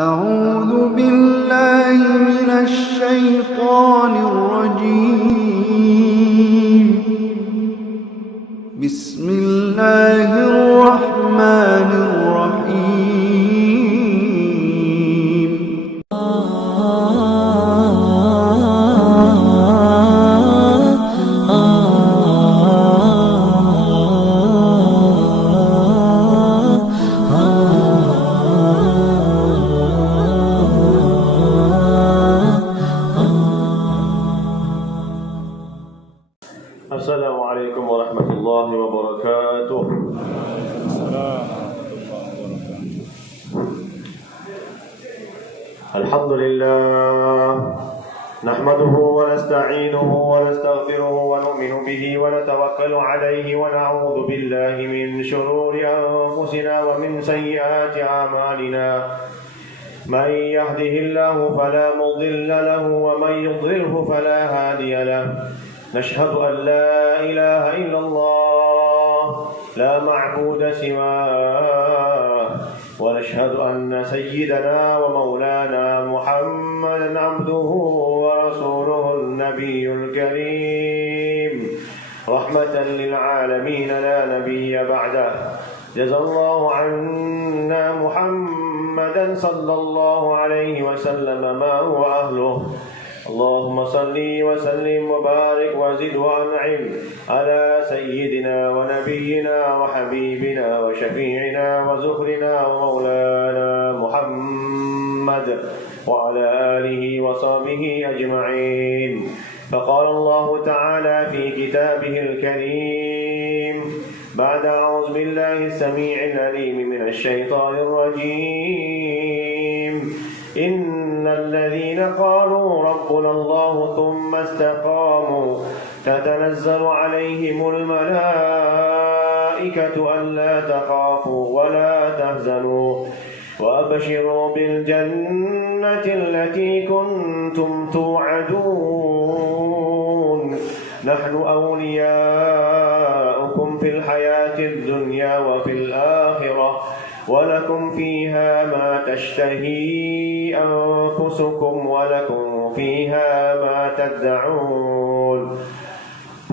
أعوذ بالله من الشيطان الرجيم. بسم الله الرحمن الرحيم. Assalamualaikum warahmatullahi wabarakatuh. Alhamdulillah, nahmaduhu wa nasta'inuhu wa nastaghfiruhu wa nu'minu bihi wa natawakkalu alayhi wa na'udzu billahi min shururi anfusina wa min sayyiati a'malina. Man yahdihillahu fala mudilla lahu wa man yudlilhu fala hadiya lahu. نشهد أن لا إله إلا الله لا معبود سواه ونشهد أن سيدنا ومولانا محمدا عبده ورسوله النبي الكريم رحمة للعالمين لا نبي بعده جزى الله عنا محمدا صلى الله عليه وسلم ما هو أهله اللهم صل وسلم وبارك وزد وانعم على سيدنا ونبينا وحبيبنا وشفيعنا وزهرنا ومولانا محمد وعلى آله وصحبه أجمعين. فقال الله تعالى في كتابه الكريم بعد أعوذ بالله السميع العليم من الشيطان الرجيم إن الذين قالوا ربنا الله ثم استقاموا تتنزل عليهم الملائكة ألا تخافوا ولا تحزنوا وأبشروا بالجنة التي كنتم توعدون نحن أولياؤكم في الحياة الدنيا وفي الآخرة ولكم فيها ما تشتهي أنفسكم ولكم فيها ما تدعون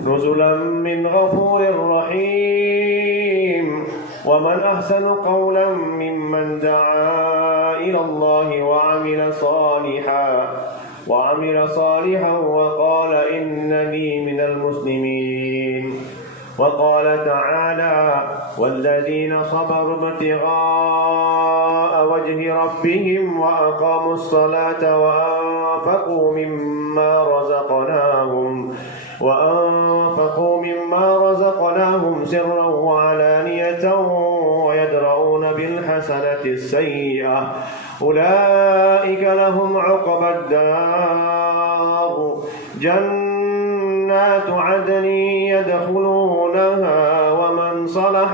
نزلا من غفور رحيم. ومن أحسن قولا ممن دعا إلى الله وعمل صالحا وقال إنني من المسلمين. وقال تعالى والذين صبروا ابتغاء وجه ربهم وأقاموا الصلاة وأنفقوا مما رزقناهم سرا وعلانية ويدرؤون بالحسنة السيئة أولئك لهم عقبى الدار جنات عدن يدخلونها ومن صلح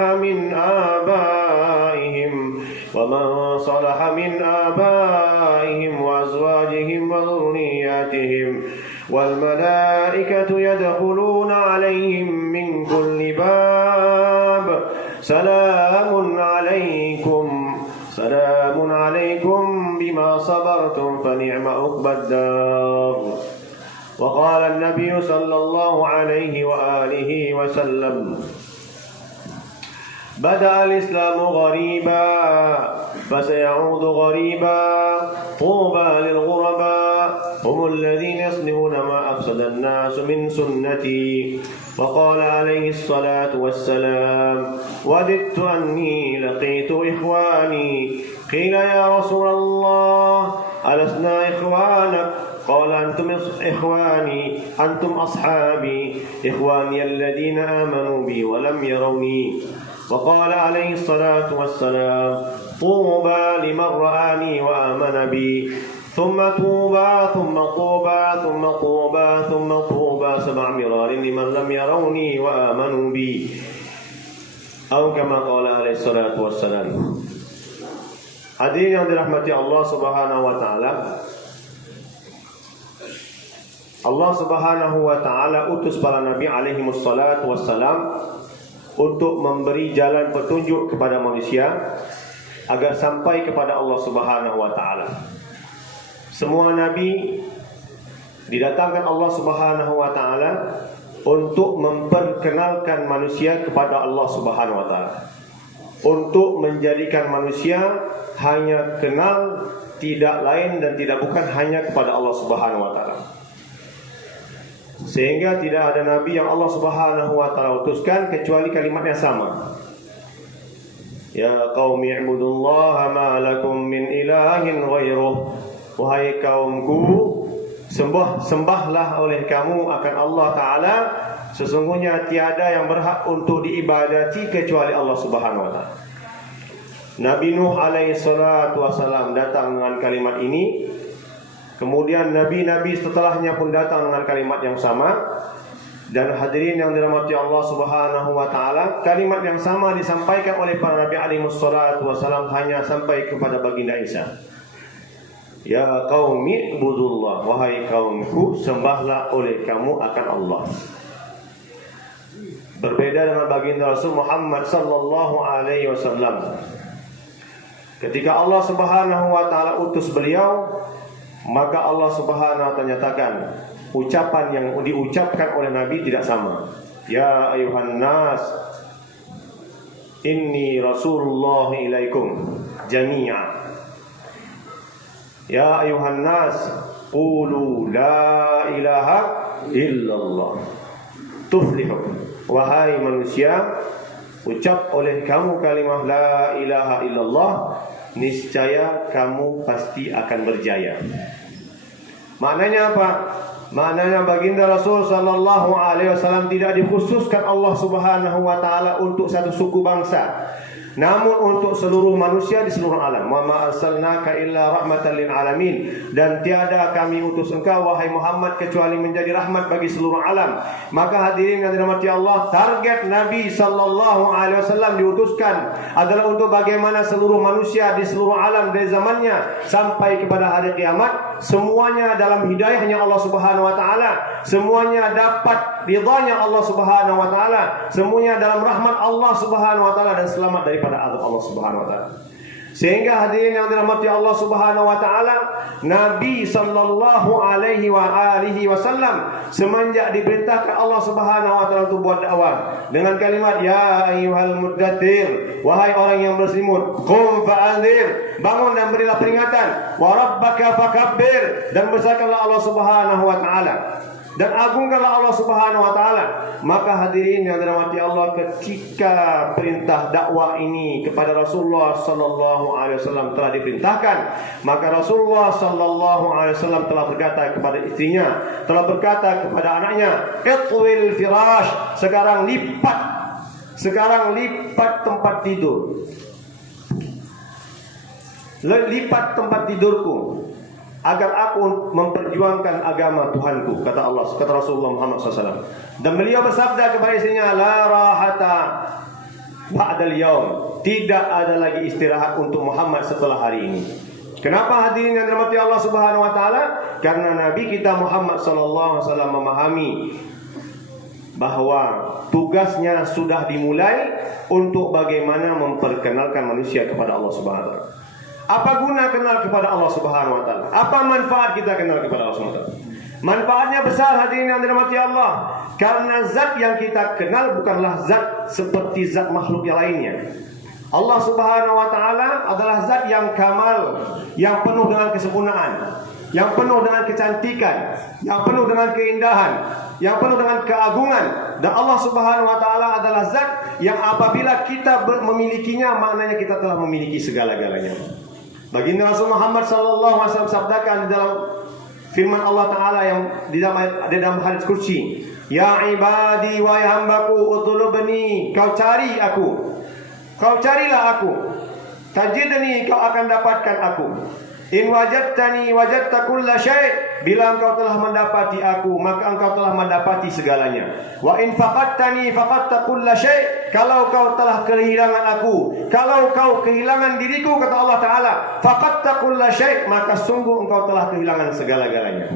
من آبائهم وأزواجهم وذرياتهم والملائكة يدخلون عليهم من كل باب سلام عليكم بما صبرتم فنعم عقبى الدار. وقال النبي صلى الله عليه وآله وسلم بدأ الإسلام غريبا فسيعود غريبا طوبى للغرباء هم الذين يصلحون ما أفسد الناس من سنتي. وقال عليه الصلاة والسلام وددت أني لقيت إخواني قيل يا رسول الله ألسنا إخوانك قال أنتم إخواني أنتم أصحابي إخواني الذين آمنوا بي ولم يروني. وقال عليه الصلاة والسلام طوبى لمن رآني وآمن بي ثم طوبى ثم طوبى ثم طوبى ثم طوبى 7 مرار لمن لم يروني وآمنوا بي أو كما قال عليه الصلاة والسلام. Hadirin yang dirahmati Allah Subhanahu wa taala. Allah Subhanahu wa taala utus para nabi alaihi wassalatu wassalam untuk memberi jalan petunjuk kepada manusia agar sampai kepada Allah Subhanahu wa taala. semua nabi didatangkan Allah Subhanahu wa taala untuk memperkenalkan manusia kepada Allah Subhanahu wa taala. Untuk menjadikan manusia hanya kenal tidak lain dan tidak bukan hanya kepada Allah Subhanahu wa taala. Sehingga tidak ada nabi yang Allah Subhanahu wa taala utuskan kecuali kalimatnya sama. Ya qaumi ibudullaha ma lakum min ilahin ghairuh. Wahai kaumku, sembahlah oleh kamu akan Allah Ta'ala. Sesungguhnya tiada yang berhak untuk diibadati kecuali Allah Subhanahu wa ta'ala. Nabi Nuh alaihi salatu wassalam datang dengan kalimat ini. Kemudian nabi-nabi setelahnya pun datang dengan kalimat yang sama. Dan hadirin yang dirahmati Allah Subhanahu wa ta'ala, kalimat yang sama disampaikan oleh para nabi alaihi salatu wassalam hanya sampai kepada baginda Isa. Ya qaumi ibudullah, wahai kaumku, sembahlah oleh kamu akan Allah. Berbeda dengan baginda Rasul Muhammad sallallahu alaihi wasallam. Ketika Allah Subhanahu wa taala utus beliau, maka Allah Subhanahu wa taala nyatakan ucapan yang diucapkan oleh Nabi tidak sama. Ya ayuhan nas, inni rasulullah ilaikum jami'a. Ya ayuhan nas, qulu la ilaha illallah tuflihu. Wahai manusia, ucap oleh kamu kalimah la ilaha illallah, niscaya kamu pasti akan berjaya. Maknanya apa? Maknanya baginda Rasul sallallahu alaihi wasallam tidak dikhususkan Allah Subhanahu wa taala untuk satu suku bangsa, namun untuk seluruh manusia di seluruh alam. Wa ma arsalnaka illa rahmatan lil alamin. Dan tiada kami utus engkau wahai Muhammad kecuali menjadi rahmat bagi seluruh alam. Maka hadirin yang dirahmati Allah, target Nabi sallallahu alaihi wasallam diutuskan adalah untuk bagaimana seluruh manusia di seluruh alam dari zamannya sampai kepada hari kiamat semuanya dalam hidayahnya Allah Subhanahu wa taala, semuanya dapat ridhanya Allah Subhanahu wa taala, semuanya dalam rahmat Allah Subhanahu wa taala dan selamat daripada azab Allah Subhanahu wa taala. Sehingga hadirin yang dirahmati Allah Subhanahu wa taala, Nabi sallallahu alaihi wasallam semenjak diperintahkan Allah Subhanahu wa taala untuk buat dakwah dengan kalimat ya ayyuhal muddatsir, wahai orang yang berselimut, qum fa'anzir, bangun dan berilah peringatan, wa rabbaka fakabbir, dan besarkanlah Allah Subhanahu wa taala dan agungkanlah Allah Subhanahu wa taala. Maka hadirin yang dirahmati Allah, ketika perintah dakwah ini kepada Rasulullah sallallahu alaihi wasallam telah diperintahkan, maka Rasulullah sallallahu alaihi wasallam telah berkata kepada istrinya, telah berkata kepada anaknya, "Itwil firash", sekarang lipat tempat tidur. Lipat tempat tidurku agar aku memperjuangkan agama Tuhanku, kata Allah, kata Rasulullah Muhammad SAW. Dan beliau bersabda kepada istrinya, la rahata ba'dal yaum, tidak ada lagi istirahat untuk Muhammad setelah hari ini. Kenapa hadirin yang dirahmati Allah Subhanahu wa taala? Karena Nabi kita Muhammad sallallahu alaihi wasallam memahami bahwa tugasnya sudah dimulai untuk bagaimana memperkenalkan manusia kepada Allah Subhanahu wa taala. Apa guna kenal kepada Allah Subhanahu wa taala? Apa manfaat kita kenal kepada Allah Subhanahu wa taala? Manfaatnya besar hadirin yang dirahmati Allah. Karena zat yang kita kenal bukanlah zat seperti zat makhluk yang lainnya. Allah Subhanahu wa taala adalah zat yang kamal, yang penuh dengan kesempurnaan, yang penuh dengan kecantikan, yang penuh dengan keindahan, yang penuh dengan keagungan. Dan Allah Subhanahu wa taala adalah zat yang apabila kita memilikinya, maknanya kita telah memiliki segala-galanya. Baginda Rasul Muhammad sallallahu alaihi wasallam sabdakan di dalam firman Allah taala yang di dalam hadis kursi, ya ibadi wa hambaku utlubni, kau cari aku, kau carilah aku, tajidni, kau akan dapatkan aku. In wajadtani wajadta kulla syai', bila engkau telah mendapati aku, maka engkau telah mendapati segalanya. Wa in faqadtani faqadta kulla syai', kalau kau telah kehilangan aku, kalau kau kehilangan diriku, kata Allah taala, faqadta kulla syai', maka sungguh engkau telah kehilangan segala-galanya.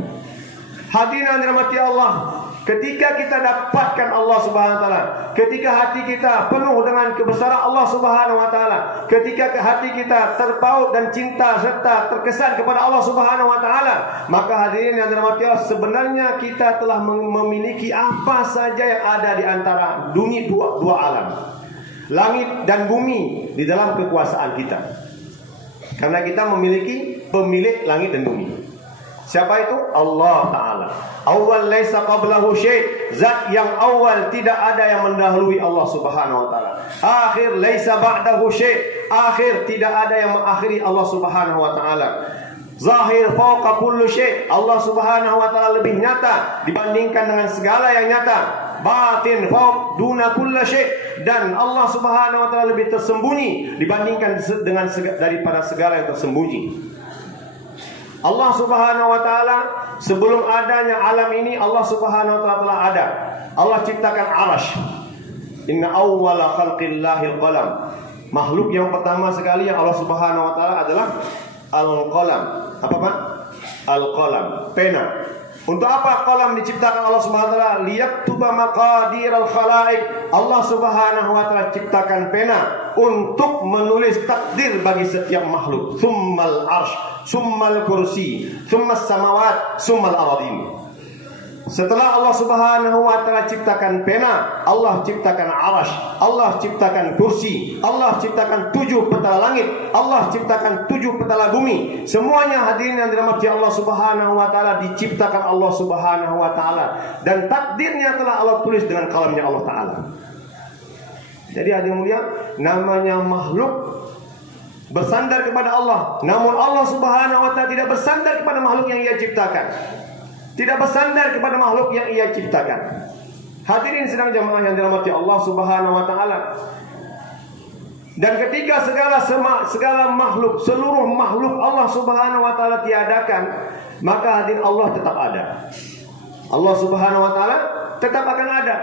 Hadirin dirahmati Allah, Ketika kita dapatkan Allah Subhanahu wa taala, ketika hati kita penuh dengan kebesaran Allah Subhanahu wa taala, ketika hati kita terpaut dan cinta serta terkesan kepada Allah Subhanahu wa taala, maka hadirin yang dirahmati Allah, sebenarnya kita telah memiliki apa saja yang ada di antara dunia dua alam, langit dan bumi, di dalam kekuasaan kita. Karena kita memiliki pemilik langit dan bumi. Siapa itu? Allah Ta'ala. Awal laisa qablahu syai', zat yang awal tidak ada yang mendahului Allah Subhanahu wa taala. Akhir laisa ba'dahu syai', akhir tidak ada yang mengakhiri Allah Subhanahu wa taala. Zahir fawqa kulli syai', Allah Subhanahu wa taala lebih nyata dibandingkan dengan segala yang nyata. Batin fawq duna kulli syai', dan Allah Subhanahu wa taala lebih tersembunyi dibandingkan dengan daripada segala yang tersembunyi. Allah Subhanahu wa taala sebelum adanya alam ini, Allah Subhanahu wa taala telah ada. Allah ciptakan arasy. Inna awwala khalqillahil qalam. Makhluk yang pertama sekali yang Allah Subhanahu wa taala adalah al-qalam. Apa Pak? Al-qalam, pena. Untuk apa qalam diciptakan Allah Subhanahu wa taala? Liyaktuba maqadiral khalaiq. Allah Subhanahu wa taala ciptakan pena untuk menulis takdir bagi setiap makhluk. Tsummal arsy, tsummal kursi, tsummas samawat, tsummal aradin. Setelah Allah Subhanahu wa taala ciptakan pena, Allah ciptakan arasy, Allah ciptakan kursi, Allah ciptakan 7 petala langit, Allah ciptakan 7 petala bumi. Semuanya hadirin yang dirahmati Allah Subhanahu wa taala diciptakan Allah Subhanahu wa taala, dan takdirnya telah Allah tulis dengan kalamnya Allah taala. Jadi hadirin mulia, namanya makhluk bersandar kepada Allah, namun Allah Subhanahu wa taala tidak bersandar kepada makhluk yang Ia ciptakan. Tidak bersandar kepada makhluk yang Ia ciptakan. Hadirin sedang jamaah yang dirahmati Allah Subhanahu wa taala. Dan ketika segala makhluk, seluruh makhluk Allah Subhanahu wa taala tiadakan, maka hadirin Allah tetap ada. Allah Subhanahu wa taala tetap akan ada.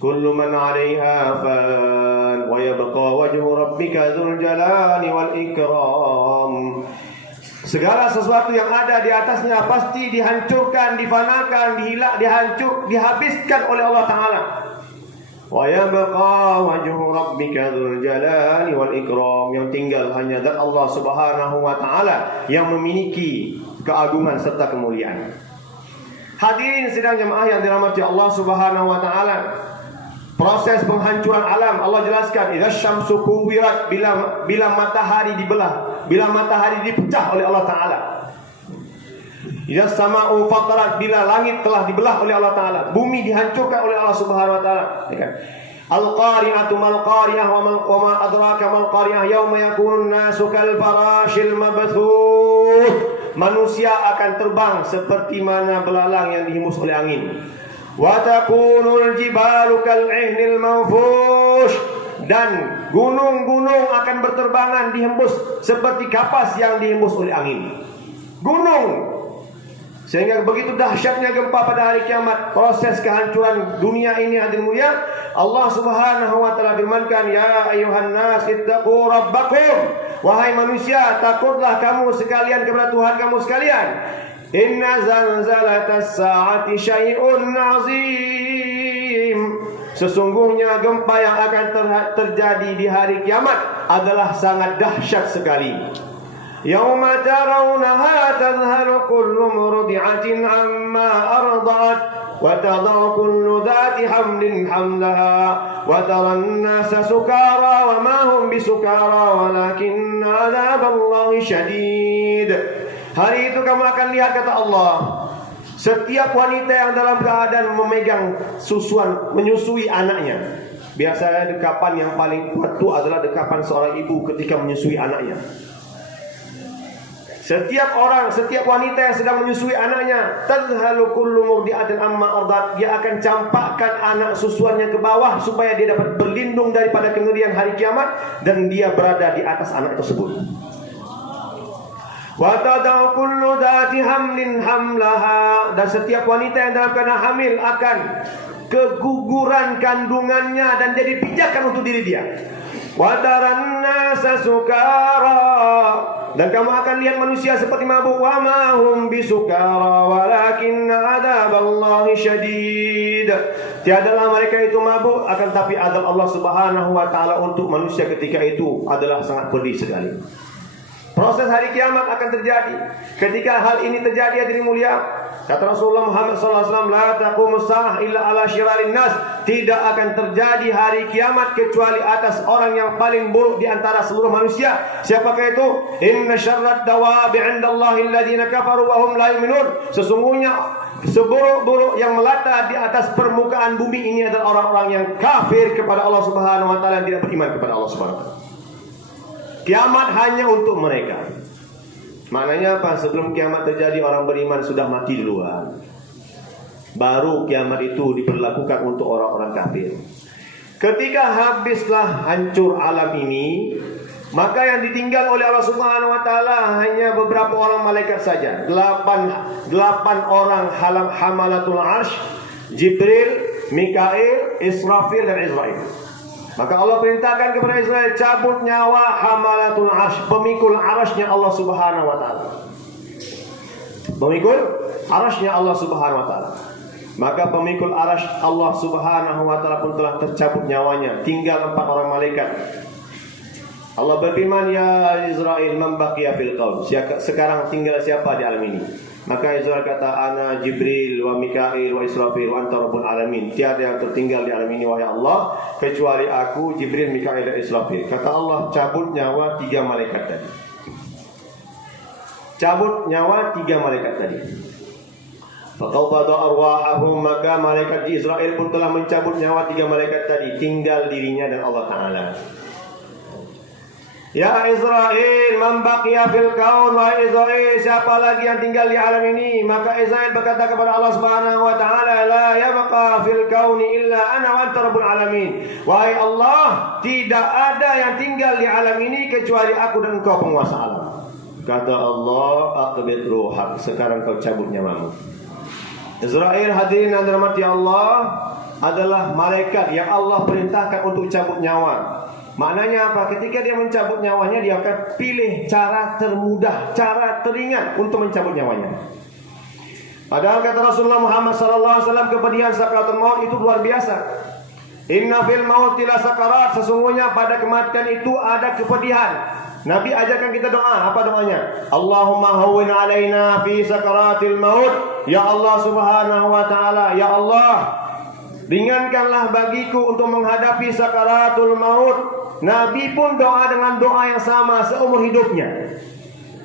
Kullu man 'alaiha fan wa yabqa wajhu rabbika dzul jalali wal ikram. Segala sesuatu yang ada di atasnya pasti dihancurkan, difanakan, dihabiskan oleh Allah Ta'ala. Wa yabqa wajhu rabbika dzul jalali wal ikram. Yang tinggal hanya zat Allah Subhanahu wa taala yang memiliki keagungan serta kemuliaan. Hadirin sedang jemaah yang dirahmati Allah Subhanahu wa taala. Proses penghancuran alam Allah jelaskan, idza syamsu kuwirat, bila matahari dibelah, bila matahari dipecah oleh Allah Ta'ala. Idza sama'u fatarat, bila langit telah dibelah oleh Allah Ta'ala, bumi dihancurkan oleh Allah Subhanahu wa taala. Al-qari'atu mal qari'ah wa ma adraka mal qari'ah yauma yakunun nasu kal farashil mabthuth. Manusia akan terbang seperti mana belalang yang dihembus oleh angin. Wa takunul jibalu kal 'ihnil manfush, dan gunung-gunung akan berterbangan dihembus seperti kapas yang dihembus oleh angin. Gunung. Sehingga begitu dahsyatnya gempa pada hari kiamat, proses kehancuran dunia ini hadirin mulia, Allah Subhanahu wa taala firmankan, ya ayyuhan nas ittaqu rabbakum. Wahai manusia, takutlah kamu sekalian kepada Tuhan kamu sekalian. Inna zalzalatas sa'ati syai'un 'azim. Sesungguhnya gempa yang akan terjadi di hari kiamat adalah sangat dahsyat sekali. Yauma tarawunaha tadhhalu kullu murdi'atin 'amma arda'at wa tad'u kullu dhati hamlin hamlaha wa taran nasa sukara wa ma hum bisukara walakinna 'adzaballahi syadid. Hari itu kamu akan lihat, kata Allah, setiap wanita yang dalam keadaan memegang susuan, menyusui anaknya. Biasanya dekapan yang paling kuat itu adalah dekapan seorang ibu ketika menyusui anaknya. Setiap wanita yang sedang menyusui anaknya, tadhalu kullu murdi'atin amma ardat, dia akan campakkan anak susuannya ke bawah supaya dia dapat berlindung daripada kengerian hari kiamat, dan dia berada di atas anak tersebut. Wa tad'u kullu dhati hamlin hamlaha, dan setiap wanita yang dalam keadaan hamil akan keguguran kandungannya dan jadi pijakan untuk diri dia. Wa taran nasa sukara, Dan kamu akan lihat manusia seperti mabuk. Wa ma hum bisukara walakinna adzaballahi syadid. Tiadalah mereka itu mabuk, akan tapi azab Allah Subhanahu wa taala untuk manusia ketika itu adalah sangat pedih sekali. Proses hari kiamat akan terjadi. Ketika hal ini terjadi, hadirin mulia, kata Rasulullah Muhammad SAW, la taqumus saah illa ala syirarin nas. Tidak akan terjadi hari kiamat kecuali atas orang yang paling buruk di antara seluruh manusia. Siapakah itu? Inna syarrad dawabi 'indallahi alladziina kafaru wa hum la yu'minun. Sesungguhnya seburuk-buruk yang melata di atas permukaan bumi ini adalah orang-orang yang kafir kepada Allah Subhanahu wa taala, yang tidak beriman kepada Allah Subhanahu wa taala. Kiamat hanya untuk mereka. Maknanya apa? Sebelum kiamat terjadi, orang beriman sudah mati duluan. Baru kiamat itu diberlakukan untuk orang-orang kafir. Ketika habislah hancur alam ini, maka yang ditinggal oleh Allah Subhanahu wa taala hanya beberapa orang malaikat saja. 8 orang hamalatul arsh, Jibril, Mikail, Israfil dan Israil. Maka Allah perintahkan kepada Israel, cabut nyawa hamalatul arsh, pemikul arasnya Allah Subhanahu wa taala. Pemikul arasnya Allah Subhanahu wa taala. Maka pemikul arash Allah Subhanahu wa taala pun telah tercabut nyawanya. Tinggal 4 orang malaikat. Allah berfirman, ya Israel, man baqiya fil qaum. Sekarang tinggal siapa di alam ini? Maka Israel kata, ana Jibril wa Mikail wa Israfil wa anta rabbul alamin. Tiada yang tertinggal di alam ini wahai Allah kecuali aku, Jibril, Mikail dan Israfil. Kata Allah, cabut nyawa 3 malaikat tadi. Cabut nyawa 3 malaikat tadi. Faqabada arwahahum, maka malaikat di Israel pun telah mencabut nyawa 3 malaikat tadi. Tinggal dirinya dan Allah Ta'ala. Ya Israel, man baqiya fil kaun. Wahai Israel, siapa lagi yang tinggal di alam ini? Maka Israel berkata kepada Allah Subhanahu wa taala, la yabqa fil kauni illa ana wa anta rabbul alamin. Wahai Allah, tidak ada yang tinggal di alam ini kecuali aku dan engkau penguasa alam. Kata Allah, aqbid ruhak, sekarang kau cabut nyawamu. Israel, hadirin yang dirahmati Allah, adalah malaikat yang Allah perintahkan untuk cabut nyawa. Maknanya apa? Ketika dia mencabut nyawanya, dia akan pilih cara termudah, cara teringat untuk mencabut nyawanya. Padahal kata Rasulullah Muhammad SAW, kepedihan sakaratul maut itu luar biasa. Inna fil mauti la sakarat. Sesungguhnya pada kematian itu ada kepedihan. Nabi ajarkan kita doa. Apa doanya? Allahumma hawwin alaina fi sakaratil maut. Ya Allah Subhanahu wa taala, ya Allah, ringankanlah bagiku untuk menghadapi sakaratul maut. Nabi pun doa dengan doa yang sama seumur hidupnya.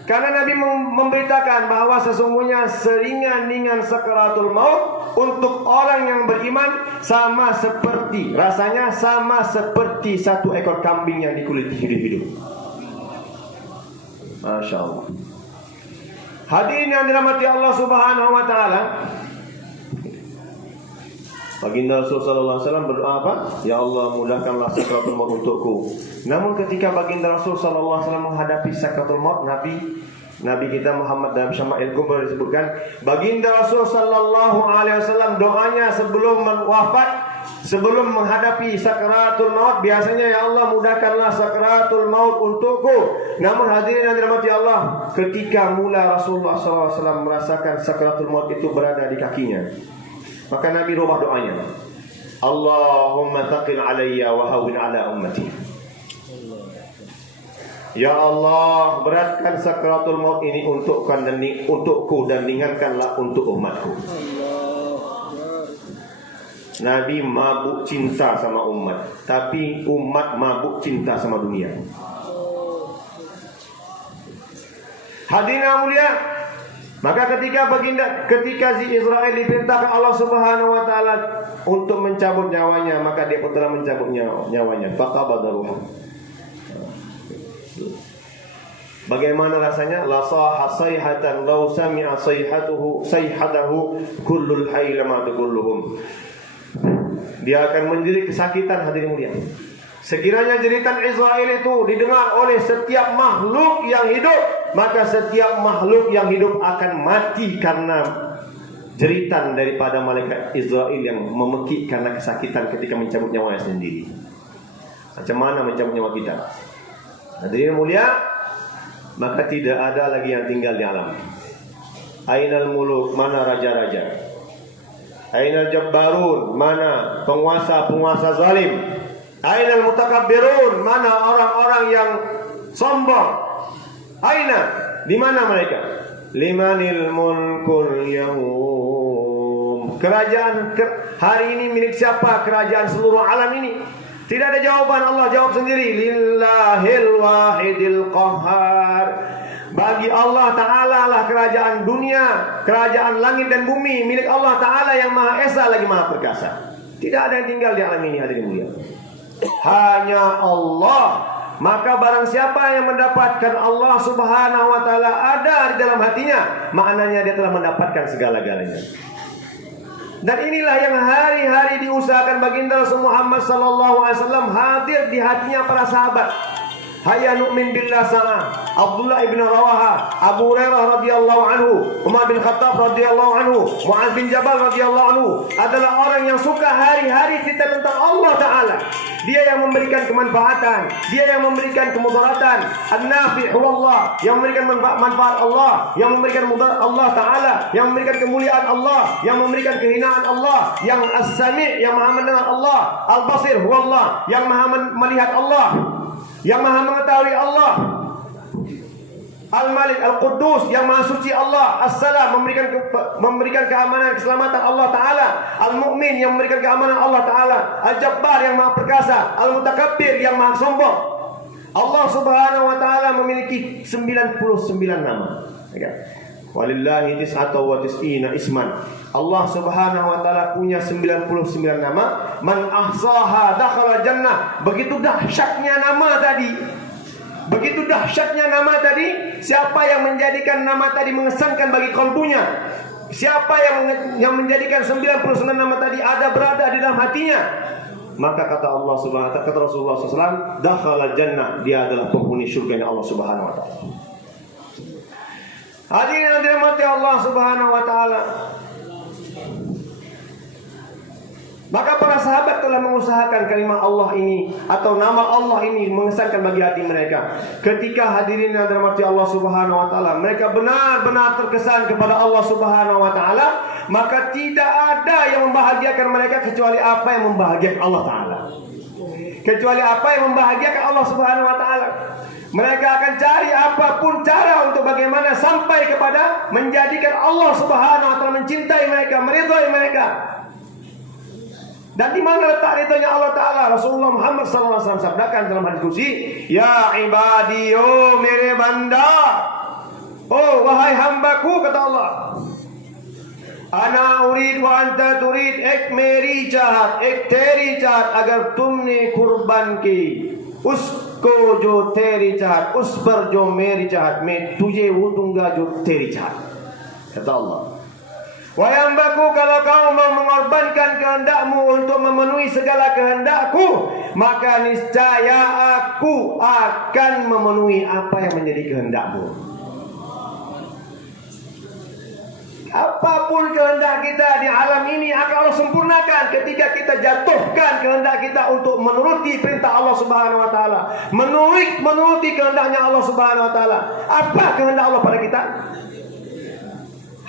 Karena Nabi memberitakan bahwa sesungguhnya seringan-ringan sakaratul maut untuk orang yang beriman sama seperti, rasanya sama seperti 1 ekor kambing yang dikuliti hidup-hidup. Masya Allah. Hadirin yang dirahmati Allah Subhanahu wa taala, baginda Rasul sallallahu alaihi wasallam berdoa apa? Ya Allah, mudahkanlah sakaratul maut untukku. Namun ketika baginda Rasul sallallahu alaihi wasallam menghadapi sakaratul maut, Nabi kita Muhammad dalam Syama'il Kubra disebutkan, baginda Rasul sallallahu alaihi wasallam doanya sebelum wafat, sebelum menghadapi sakaratul maut, biasanya, ya Allah, mudahkanlah sakaratul maut untukku. Namun hadirin yang dirahmati Allah, ketika mula Rasulullah sallallahu alaihi wasallam merasakan sakaratul maut itu berada di kakinya, maka Nabi rubah doanya. Allahumma thaqil alayya wa hawwin ala ummati. Ya Allah, beratkan sakaratul maut ini untukku dan ringankanlah untuk umatku. Nabi mabuk cinta sama umat, tapi umat mabuk cinta sama dunia. Hadirin yang mulia, maka ketika si Israel diperintahkan Allah Subhanahu wa taala untuk mencabut nyawanya, maka dia pun telah mencabut nyawanya. Faqabada ruhah. Bagaimana rasanya? La saha sayhatan law sami'a sayhatahu kullul hayy lama kulluhum. Dia akan menjerit kesakitan, hadirin mulia. Sekiranya jeritan Israel itu didengar oleh setiap makhluk yang hidup, maka setiap makhluk yang hidup akan mati karena jeritan daripada malaikat Israel yang memekik karena kesakitan ketika mencabut nyawanya sendiri. Macam mana mencabut nyawa kita? Hadirin mulia, maka tidak ada lagi yang tinggal di alam. Ainal muluk, mana raja-raja? Ainal jabbarun, mana penguasa-penguasa zalim? Ainal mutakabbirun, mana orang-orang yang sombong? Aina, di mana mereka? Limanil mulkul yawm. Kerajaan hari ini milik siapa? Kerajaan seluruh alam ini. Tidak ada jawaban, Allah jawab sendiri. Lillahil wahidil qahhar. Bagi Allah Ta'ala lah kerajaan dunia, kerajaan langit dan bumi, milik Allah Ta'ala yang Maha Esa lagi Maha Perkasa. Tidak ada yang tinggal di alam ini, hadirin mulia. Hanya Allah. Maka barang siapa yang mendapatkan Allah Subhanahu wa Ta'ala ada di dalam hatinya, maknanya dia telah mendapatkan segala-galanya. Dan inilah yang hari-hari diusahakan baginda Rasul Muhammad sallallahu alaihi wasallam hadir di hatinya para sahabat. Hayya nu'min billah sa'a. Abdullah ibn Rawaha, Abu Hurairah radhiyallahu anhu, Umar bin Khattab radhiyallahu anhu, Muaz bin Jabal radhiyallahu anhu adalah orang yang suka hari-hari cerita tentang Allah Ta'ala. Dia yang memberikan kemanfaatan, dia yang memberikan kemudaratan. An-Nafi' huwallah, yang memberikan manfaat Allah, yang memberikan mudarat Allah Ta'ala, yang memberikan kemuliaan Allah, yang memberikan kehinaan Allah, yang As-Sami', yang Maha mendengar Allah, Al-Basir huwallah, yang Maha melihat Allah, yang Maha mengetahui Allah, Al-Malik, Al-Quddus, yang Maha Suci Allah, As-Salam, memberikan keamanan, keselamatan Allah Ta'ala, Al-Mu'min, yang memberikan keamanan Allah Ta'ala, Al-Jabbar, yang Maha Perkasa, Al-Mutakabbir, yang Maha Sombong. Allah Subhanahu wa Ta'ala memiliki 99 nama. Walillahi tis'atu wa tis'ina isman. Allah Subhanahu wa Ta'ala punya 99 nama. Man ahsaha dakhala jannah. Begitu dahsyatnya nama tadi. Begitu dahsyatnya nama tadi, siapa yang menjadikan nama tadi mengesankan bagi kalbunya, siapa yang menjadikan 99 nama tadi berada di dalam hatinya, maka kata Allah Subhanahu wa Ta'ala, kata Rasulullah SAW, dakhala jannah, dia adalah penghuni surga Allah Subhanahu wa Ta'ala. Hadirin yang dirahmati Allah Subhanahu wa Ta'ala, maka para sahabat telah mengusahakan kalimat Allah ini atau nama Allah ini mengesankan bagi hati mereka. Ketika hadirin yang dirahmati Allah Subhanahu wa Ta'ala, mereka benar-benar terkesan kepada Allah Subhanahu wa Ta'ala, maka tidak ada yang membahagiakan mereka kecuali apa yang membahagiakan Allah Ta'ala. Kecuali apa yang membahagiakan Allah Subhanahu wa Ta'ala. Mereka akan cari apapun cara untuk bagaimana sampai kepada menjadikan Allah Subhanahu wa Ta'ala mencintai mereka, meridhai mereka. Dan di mana letak ridhonya Allah Ta'ala? Rasulullah Muhammad SAW sabdakan dalam hadis qudsi, ya ibadi, oh mere banda, oh wahai hambaku, kata Allah, ana urid wa anta turid, ek meri chahat, ek teri chahat, agar tumne kurban ki, usko jo teri chahat, us par jo meri chahat, मैं तुझे वो दूंगा जो तेरी चाहत, kata Allah. Wahai hambaku, kalau kau mau mengorbankan kehendakmu untuk memenuhi segala kehendakku, maka niscaya aku akan memenuhi apa yang menjadi kehendakmu. Apapun kehendak kita di alam ini akan Allah sempurnakan ketika kita jatuhkan kehendak kita untuk menuruti perintah Allah Subhanahu wa Ta'ala, menuruti kehendaknya Allah Subhanahu wa Ta'ala. Apa kehendak Allah pada kita?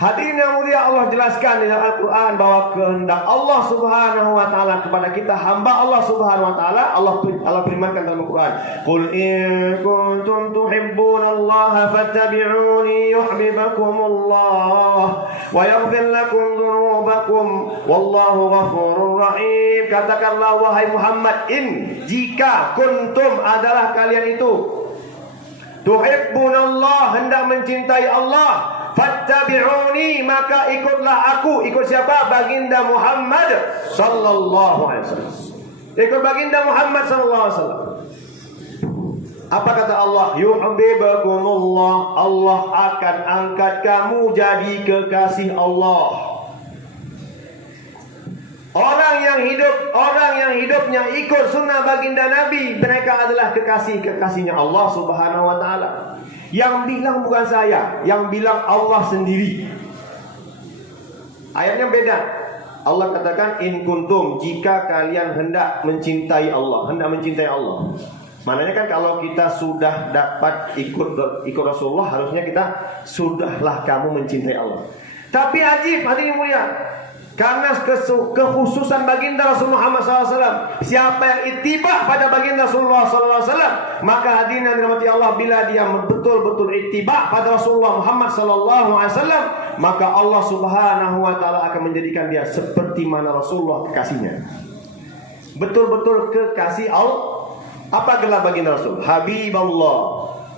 Hadirin yang mulia, Allah jelaskan di dalam Al-Quran bahwa kehendak Allah Subhanahu wa Ta'ala kepada kita hamba Allah Subhanahu wa Ta'ala. Allah firmankan dalam Al-Quran, qul in kuntum tuhibbunallaha fattabi'uni yuhibbukumullah wa yaghfir lakum dhunubakum wallahu ghafurur rahim. Katakanlah wahai Muhammad, jika kuntum adalah kalian itu tuhibbunallah, hendak mencintai Allah, fattabi'uni, maka ikutlah aku. Ikut siapa? Baginda Muhammad sallallahu alaihi wasallam. Ikut baginda Muhammad sallallahu alaihi wasallam. Apa kata Allah? Yuhibbukumullah, Allah akan angkat kamu jadi kekasih Allah. Orang yang hidupnya ikut sunnah baginda Nabi, mereka adalah kekasihnya Allah Subhanahu wa Ta'ala. Yang bilang bukan saya, yang bilang Allah sendiri. Ayatnya beda. Allah katakan in kuntum, jika kalian hendak mencintai Allah, Maknanya kan kalau kita sudah dapat ikut Rasulullah, harusnya kita sudahlah kamu mencintai Allah. Tapi ajib hadirin mulia, karena kekhususan baginda Rasulullah Muhammad SAW, siapa yang ittiba pada baginda Rasulullah SAW, maka hadirin yang dirahmati Allah, bila dia betul-betul ittiba pada Rasulullah Muhammad SAW, maka Allah Subhanahu wa Ta'ala akan menjadikan dia seperti mana Rasulullah kekasihnya. Betul-betul kekasih Allah. Apa gelar baginda Rasul? Habibullah.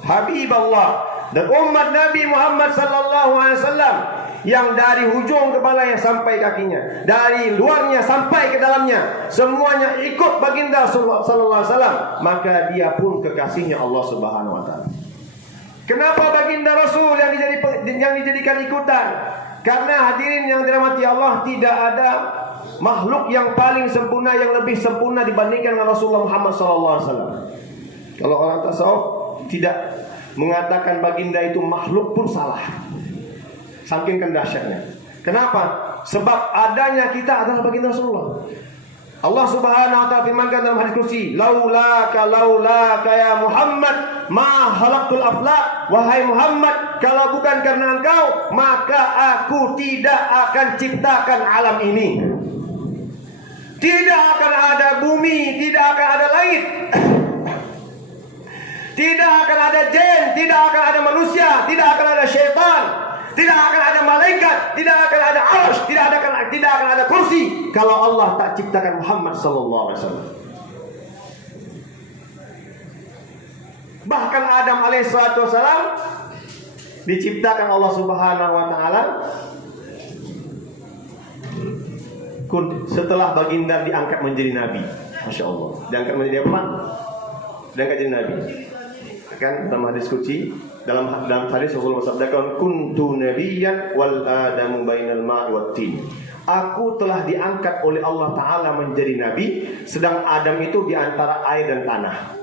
Habibullah. Dan umat Nabi Muhammad SAW yang dari hujung kepalanya sampai kakinya, dari luarnya sampai ke dalamnya, semuanya ikut baginda Rasulullah SAW, maka dia pun kekasihnya Allah Subhanahu wa Ta'ala. Kenapa baginda Rasul yang dijadikan ikutan? Karena hadirin yang dirahmati Allah, tidak ada makhluk yang paling sempurna, yang lebih sempurna dibandingkan dengan Rasulullah Muhammad SAW. Kalau orang tasawuf tidak mengatakan baginda itu makhluk pun salah, saking dahsyatnya. Kenapa? Sebab adanya kita adalah baginda Rasulullah. Allah Subhanahu wa Ta'ala firmankan dalam hadis kursi, laulaka ya Muhammad ma khalaqtul aflaq. Wahai Muhammad, kalau bukan karena engkau, maka aku tidak akan ciptakan alam ini. Tidak akan ada bumi, tidak akan ada langit, tidak akan ada jin, tidak akan ada manusia, tidak akan ada syaitan, tidak akan ada malaikat, tidak akan ada arsy, tidak akan ada kursi, kalau Allah tak ciptakan Muhammad sallallahu alaihi wasallam. Bahkan Adam alaihissalatu wassalam diciptakan Allah Subhanahu wa Ta'ala setelah baginda diangkat menjadi nabi. Masya Allah. Diangkat menjadi apa? Diangkat jadi nabi. Kan dalam hadis qudsi, dalam hadis Rasulullah bersabdakan, kuntu nabiyyan wal adamu bainal ma'i wat tin. Aku telah diangkat oleh Allah Ta'ala menjadi nabi, sedang Adam itu di antara air dan tanah.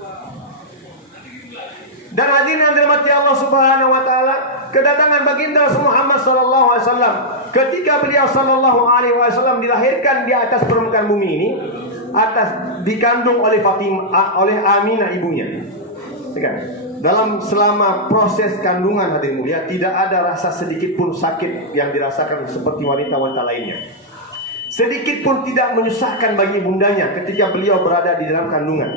Dan hadirin yang dirahmati Allah Subhanahu wa Ta'ala, kedatangan baginda Rasul Muhammad sallallahu alaihi wasallam, ketika beliau sallallahu alaihi wasallam dilahirkan di atas permukaan bumi ini, dikandung oleh oleh Aminah ibunya. Dalam selama proses kandungan hadirin mulia, tidak ada rasa sedikit pun sakit yang dirasakan seperti wanita-wanita lainnya. Sedikit pun tidak menyusahkan bagi ibundanya ketika beliau berada di dalam kandungan.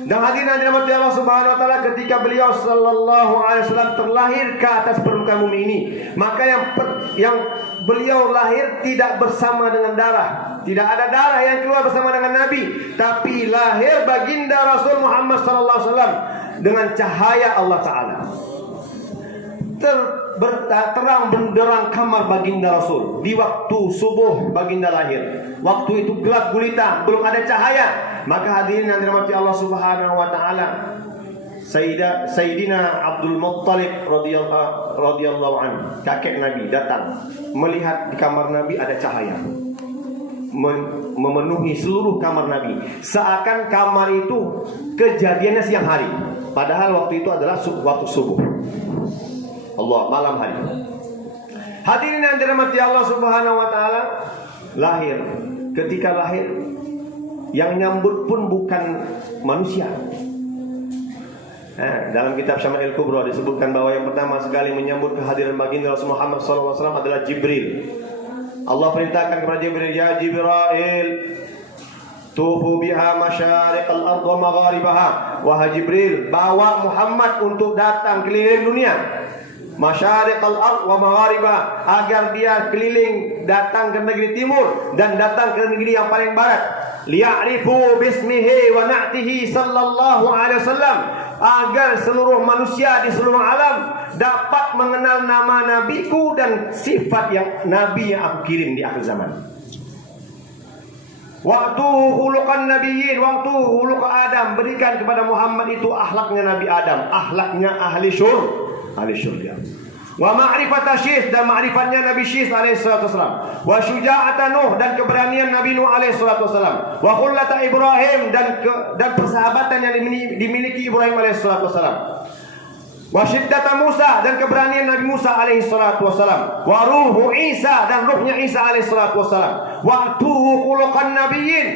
Dan hadirin yang dirahmati Allah Subhanahu wa Ta'ala, ketika beliau sallallahu alaihi wasallam terlahir ke atas permukaan bumi ini, maka yang beliau lahir tidak bersama dengan darah. Tidak ada darah yang keluar bersama dengan Nabi, tapi lahir baginda Rasul Muhammad sallallahu alaihi wasallam dengan cahaya Allah Ta'ala. Terang benderang kamar baginda Rasul di waktu subuh baginda lahir. Waktu itu gelap gulita, belum ada cahaya. Maka hadirin yang dirahmati Allah Subhanahu wa Ta'ala, Sayyidina Abdul Muttalib radhiyallahu anhu, kakek Nabi, datang melihat di kamar Nabi ada cahaya memenuhi seluruh kamar Nabi, seakan kamar itu kejadiannya siang hari, padahal waktu itu adalah waktu subuh. Allah, malam hari. Hadirin yang dirahmati Allah Subhanahu wa Ta'ala, lahir. Ketika lahir, yang nyambut pun bukan manusia. Dalam kitab Syama'il Kubra disebutkan bahwa yang pertama sekali menyambut kehadiran baginda Rasul Muhammad SAW adalah Jibril. Allah perintahkan kepada Jibril, ya Jibril, tufu biha masyariqal ardh wa magharibaha. Wahai Jibril, bawa Muhammad untuk datang keliling dunia, masyariqal ardh wa magharibaha, agar dia keliling, datang ke negeri timur dan datang ke negeri yang paling barat. Liya'rifu bismihi wa na'tihi sallallahu alaihi wasallam, agar seluruh manusia di seluruh alam dapat mengenal nama nabiku dan sifat yang nabi yang aku kirim di akhir zaman. Waktu khuluqan nabiyyin, waktu khuluq Adam, berikan kepada Muhammad itu akhlaknya Nabi Adam, akhlaknya ahli syurga. Wa ma'rifata Syis, dan ma'rifatnya Nabi Syis alaihi salatu wasallam. Wa syuja'ata Nuh, dan keberanian Nabi Nuh alaihi salatu wasallam. Wa khullata Ibrahim, dan persahabatan yang dimiliki Ibrahim alaihi salatu wasallam. Wa syiddata Musa, dan keberanian Nabi Musa alaihi salatu wasallam. Wa ruhu Isa, dan ruhnya Isa alaihi salatu wasallam. Wa tuhu khuluqan nabiyyin,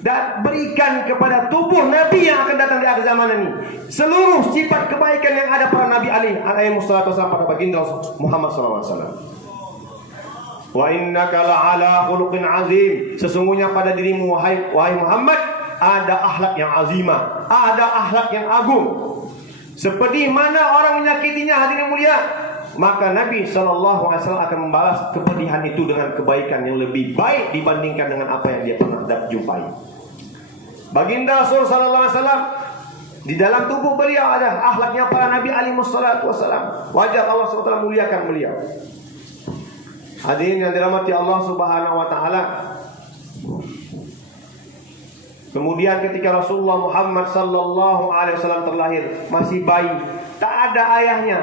dan berikan kepada tubuh Nabi yang akan datang di akhir zaman ini seluruh sifat kebaikan yang ada pada Nabi alaihi wassalatu wassalam, pada baginda Muhammad sallallahu alaihi wasallam. Wa innaka la'ala khuluqin azim. Sesungguhnya pada dirimu wahai Muhammad ada akhlak yang azimah, ada akhlak yang agung. Seperti mana orang menyakitinya, hadirin mulia, maka Nabi sallallahu alaihi wasallam akan membalas kepedihan itu dengan kebaikan yang lebih baik dibandingkan dengan apa yang dia pernah jumpai. Baginda Rasul sallallahu alaihi wasallam, di dalam tubuh beliau ada akhlaknya para nabi alaihi wassalatu wassalam. Wajar Allah SWT muliakan beliau. Hadirin yang dirahmati Allah Subhanahu wa taala. Kemudian ketika Rasulullah Muhammad sallallahu alaihi wasallam terlahir, masih bayi, tak ada ayahnya.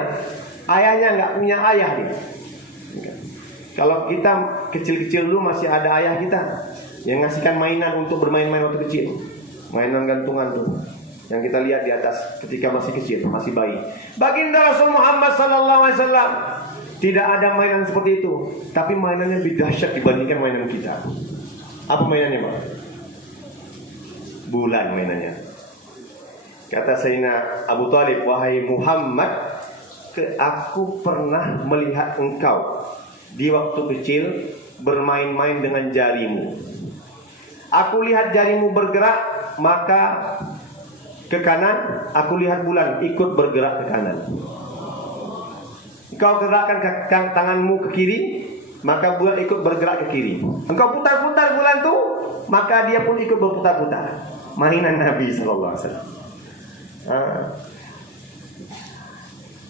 Ayahnya enggak punya ayah dia. Kalau kita kecil-kecil dulu masih ada ayah kita yang ngasihkan mainan untuk bermain-main waktu kecil. Mainan gantungan tuh yang kita lihat di atas ketika masih kecil, masih bayi. Baginda Rasul Muhammad sallallahu alaihi wasallam tidak ada mainan seperti itu, tapi mainannya lebih dahsyat dibandingkan mainan kita. Apa mainannya, Pak? Bulan mainannya. Kata Sayyidina Abu Thalib, wahai Muhammad, aku pernah melihat engkau di waktu kecil bermain-main dengan jarimu. Aku lihat jarimu bergerak, maka ke kanan, aku lihat bulan ikut bergerak ke kanan. Engkau gerakkan tanganmu ke kiri, maka bulan ikut bergerak ke kiri. Engkau putar-putar bulan tuh, maka dia pun ikut berputar-putar. Mainan Nabi sallallahu alaihi wasallam.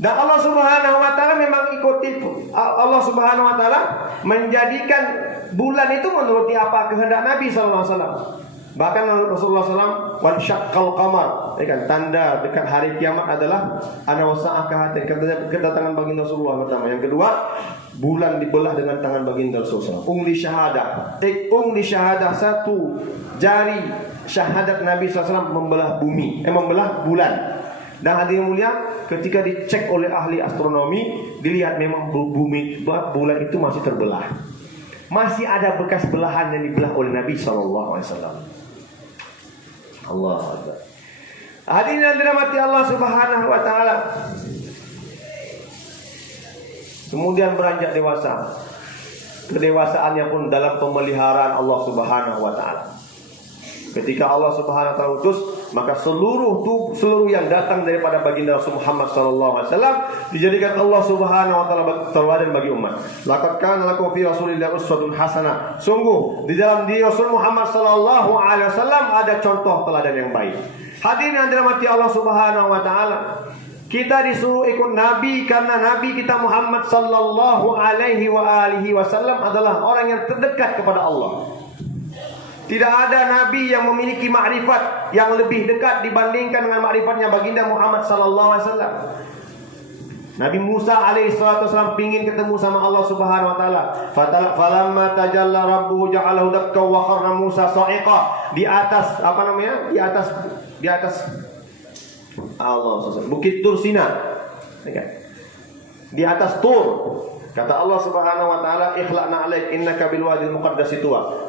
Dan Allah Subhanahu wa taala memang ikuti, Allah Subhanahu wa taala menjadikan bulan itu menuruti apa kehendak Nabi sallallahu alaihi wasallam. Bahkan Rasulullah SAW, wan syaqqal qamar, kan tanda dekat hari kiamat adalah ana wasa'ah kahatin, kedatangan baginda Rasulullah pertama. Yang kedua, bulan dibelah dengan tangan baginda Rasulullah. Ungli syahadah, ungli syahadah, satu jari syahadat Nabi SAW membelah bumi, membelah bulan. Dan hadirin mulia, ketika dicek oleh ahli astronomi, dilihat memang bumi bulan itu masih terbelah. Masih ada bekas belahan yang dibelah oleh Nabi SAW. Allah Akbar. Hadirin yang dirahmati Allah Subhanahu wa taala. Kemudian beranjak dewasa. Kedewasaannya pun dalam pemeliharaan Allah Subhanahu wa taala. Ketika Allah Subhanahu wa taala utus, maka seluruh yang datang daripada baginda Rasul Muhammad sallallahu alaihi wasallam dijadikan Allah Subhanahu wa taala tauladan bagi umat. Laqad kana lakum fi Rasulillahi uswatun hasanah. Sungguh di dalam diri Rasul Muhammad sallallahu alaihi wasallam ada contoh teladan yang baik. Hadirin yang dirahmati Allah Subhanahu wa taala, kita disuruh ikut Nabi karena Nabi kita Muhammad sallallahu alaihi wasallam adalah orang yang terdekat kepada Allah. Tidak ada Nabi yang memiliki makrifat yang lebih dekat dibandingkan dengan makrifatnya baginda Muhammad sallallahu alaihi wasallam. Nabi Musa alaihi wasallam ingin ketemu sama Allah Subhanahu wa taala. Falamma tajalla rabbuhu ja'alahu dakka wa kharra Musa sa'iqa. Di atas Di atas Allah Bukit Tur Sina. Di atas Tur. Kata Allah Subhanahu wa taala, "Ikhla'na 'alaik innaka bil wadil muqaddasi tuwa."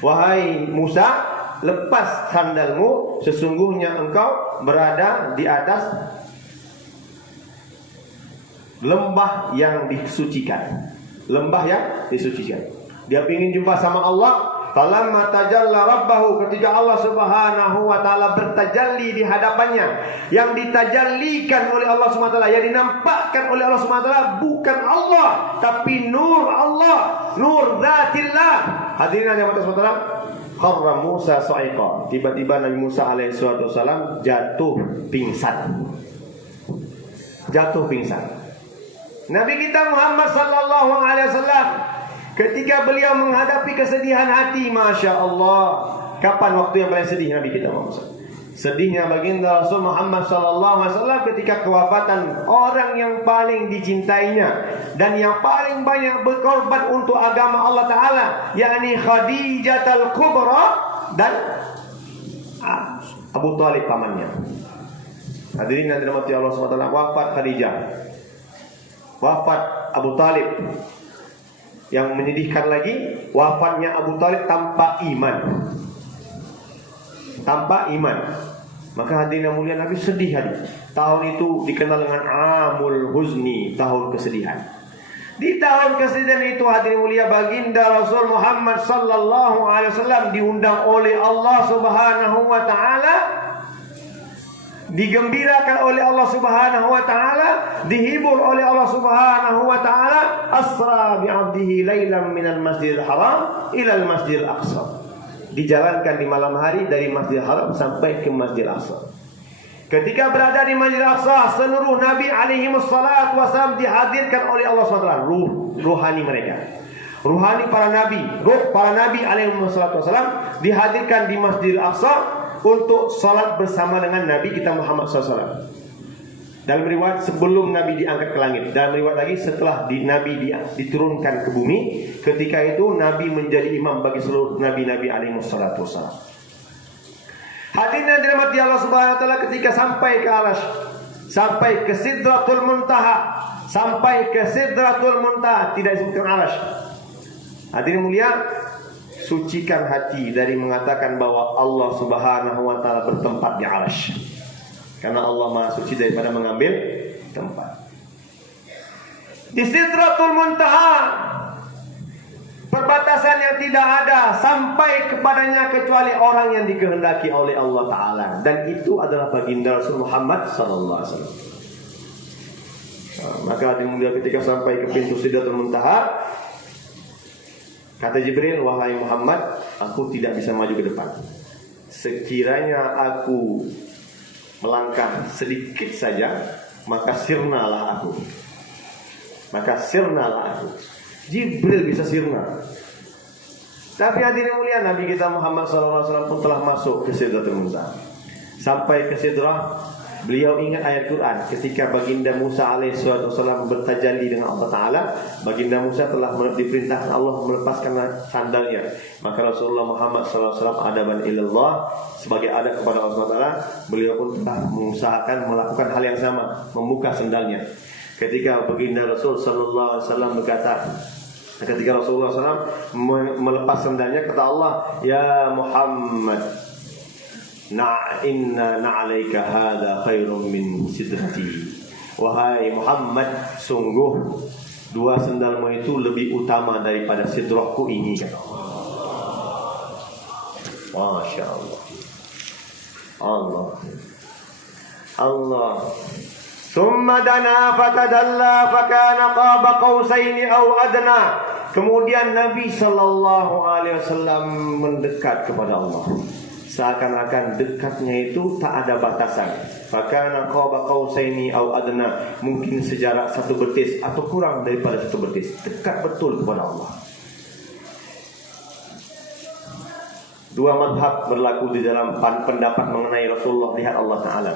Wahai Musa, lepas sandalmu, sesungguhnya engkau berada di atas lembah yang disucikan. Lembah yang disucikan. Dia ingin jumpa sama Allah. Falamma tajalla rabbahu, ketika Allah Subhanahu wa taala bertajalli di hadapannya, yang ditajallikan oleh Allah Subhanahu wa taala, yang dinampakkan oleh Allah Subhanahu wa taala bukan Allah, tapi nur Allah, nur zatillah. Hadirin yang dirahmati Allah, kharra Musa sa'iqa. Tiba-tiba Nabi Musa alaihi wasallam jatuh pingsan. Jatuh pingsan. Nabi kita Muhammad sallallahu alaihi wasallam ketika beliau menghadapi kesedihan hati, Masya Allah. Kapan waktu yang paling sedih Nabi kita Muhammad? Sedihnya baginda Rasul Muhammad SAW ketika kewafatan orang yang paling dicintainya dan yang paling banyak berkorban untuk agama Allah Ta'ala, yakni Khadijah al-Kubra dan Abu Thalib pamannya. Hadirin yang dirahmati Allah SWT, wafat Khadijah, wafat Abu Thalib. Yang menyedihkan lagi, wafatnya Abu Thalib tanpa iman. tanpa iman. Maka hadirin yang mulia, Nabi sedih hati. Tahun itu dikenal dengan Amul Huzni, tahun kesedihan. Di tahun kesedihan itu hadirin mulia, baginda Rasul Muhammad sallallahu alaihi wasallam diundang oleh Allah Subhanahu wa taala, digembirakan oleh Allah Subhanahu wa taala, dihibur oleh Allah Subhanahu wa taala. Asra bi 'abdihi lailan minal Masjidil Haram ila al Masjidil Aqsa. Dijalankan di malam hari dari Masjidil Haram sampai ke Masjidil Aqsa. Ketika berada di Masjidil Aqsa, seluruh Nabi alaihi wassalatu wassalam dihadirkan oleh Allah SWT. Ruhani mereka, ruhani para Nabi, ruh para Nabi alaihi wassalatu wassalam dihadirkan di Masjidil Aqsa untuk salat bersama dengan Nabi kita Muhammad SAW. Dalam riwayat sebelum Nabi diangkat ke langit, dalam riwayat lagi setelah Nabi diturunkan ke bumi. Ketika itu Nabi menjadi imam bagi seluruh Nabi-Nabi alaihi wassalatu wassalam. Hadirin yang dirahmati Allah Subhanahu wa taala, ketika sampai ke Arasy, sampai ke Sidratul Muntaha, sampai ke Sidratul Muntaha, tidak disebutkan Arasy. Hadirin mulia, sucikan hati dari mengatakan bahwa Allah Subhanahu wa taala bertempat di Arasy. Karena Allah Maha suci daripada mengambil tempat. Di Sidratul Muntaha, perbatasan yang tidak ada sampai kepadanya kecuali orang yang dikehendaki oleh Allah Ta'ala. Dan itu adalah baginda Rasul Muhammad sallallahu alaihi wasallam. Maka dimulai ketika sampai ke pintu Sidratul Muntaha, kata Jibril, wahai Muhammad, aku tidak bisa maju ke depan. Sekiranya aku melangkah sedikit saja, maka sirnalah aku. Maka sirnalah aku. Jibril bisa sirna. Tapi hadirin mulia, Nabi kita Muhammad SAW pun telah masuk ke Sidratul Muntaha. Sampai ke Sidrah, beliau ingat ayat Quran ketika baginda Musa alaihissalam bertajalli dengan Allah Ta'ala. Baginda Musa telah diperintahkan Allah melepaskan sandalnya. Maka Rasulullah Muhammad SAW adaban ilallah, sebagai adab kepada Allah Ta'ala, beliau pun telah mengusahakan melakukan hal yang sama, membuka sandalnya. Ketika baginda Rasul sallallahu alaihi wasallam berkata, ketika Rasulullah SAW melepas sandalnya, kata Allah, ya Muhammad, inna na'alaika hadha khairun min sidrati. Wahai Muhammad, sungguh dua sandalmu itu lebih utama daripada sidrahku ini, kata Allah. Masya Allah. Allah Allah. Summa dana fatadalla fakana qaba qausaini aw adna. Kemudian Nabi sallallahu alaihi wasallam mendekat kepada Allah. Seakan-akan dekatnya itu tak ada batasan. Fakana qaba qausaini aw adna, mungkin sejarak satu betis atau kurang daripada satu betis. Dekat betul kepada Allah. Dua mazhab berlaku di dalam pendapat mengenai Rasulullah lihat Allah Ta'ala.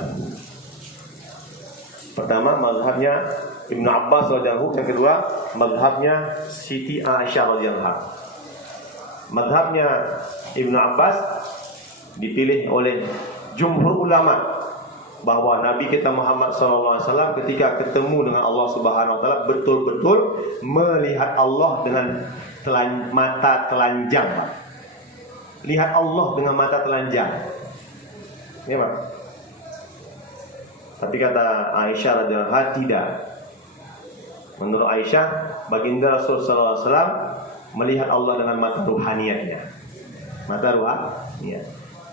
Pertama mazhabnya Ibnu Abbas radhiyallahu anhu, yang kedua mazhabnya Siti Aisyah radhiyallahu anha. Mazhabnya Ibnu Abbas dipilih oleh jumhur ulama bahwa Nabi kita Muhammad SAW ketika ketemu dengan Allah Subhanahu wa taala betul-betul melihat Allah dengan mata telanjang. Lihat Allah dengan mata telanjang. Ya, Pak. Tapi kata Aisyah radhiyallahu anha tidak. Menurut Aisyah, baginda Rasul sallallahu alaihi wasallam melihat Allah dengan mata ruhaniyahnya. Mata ruhaniyah.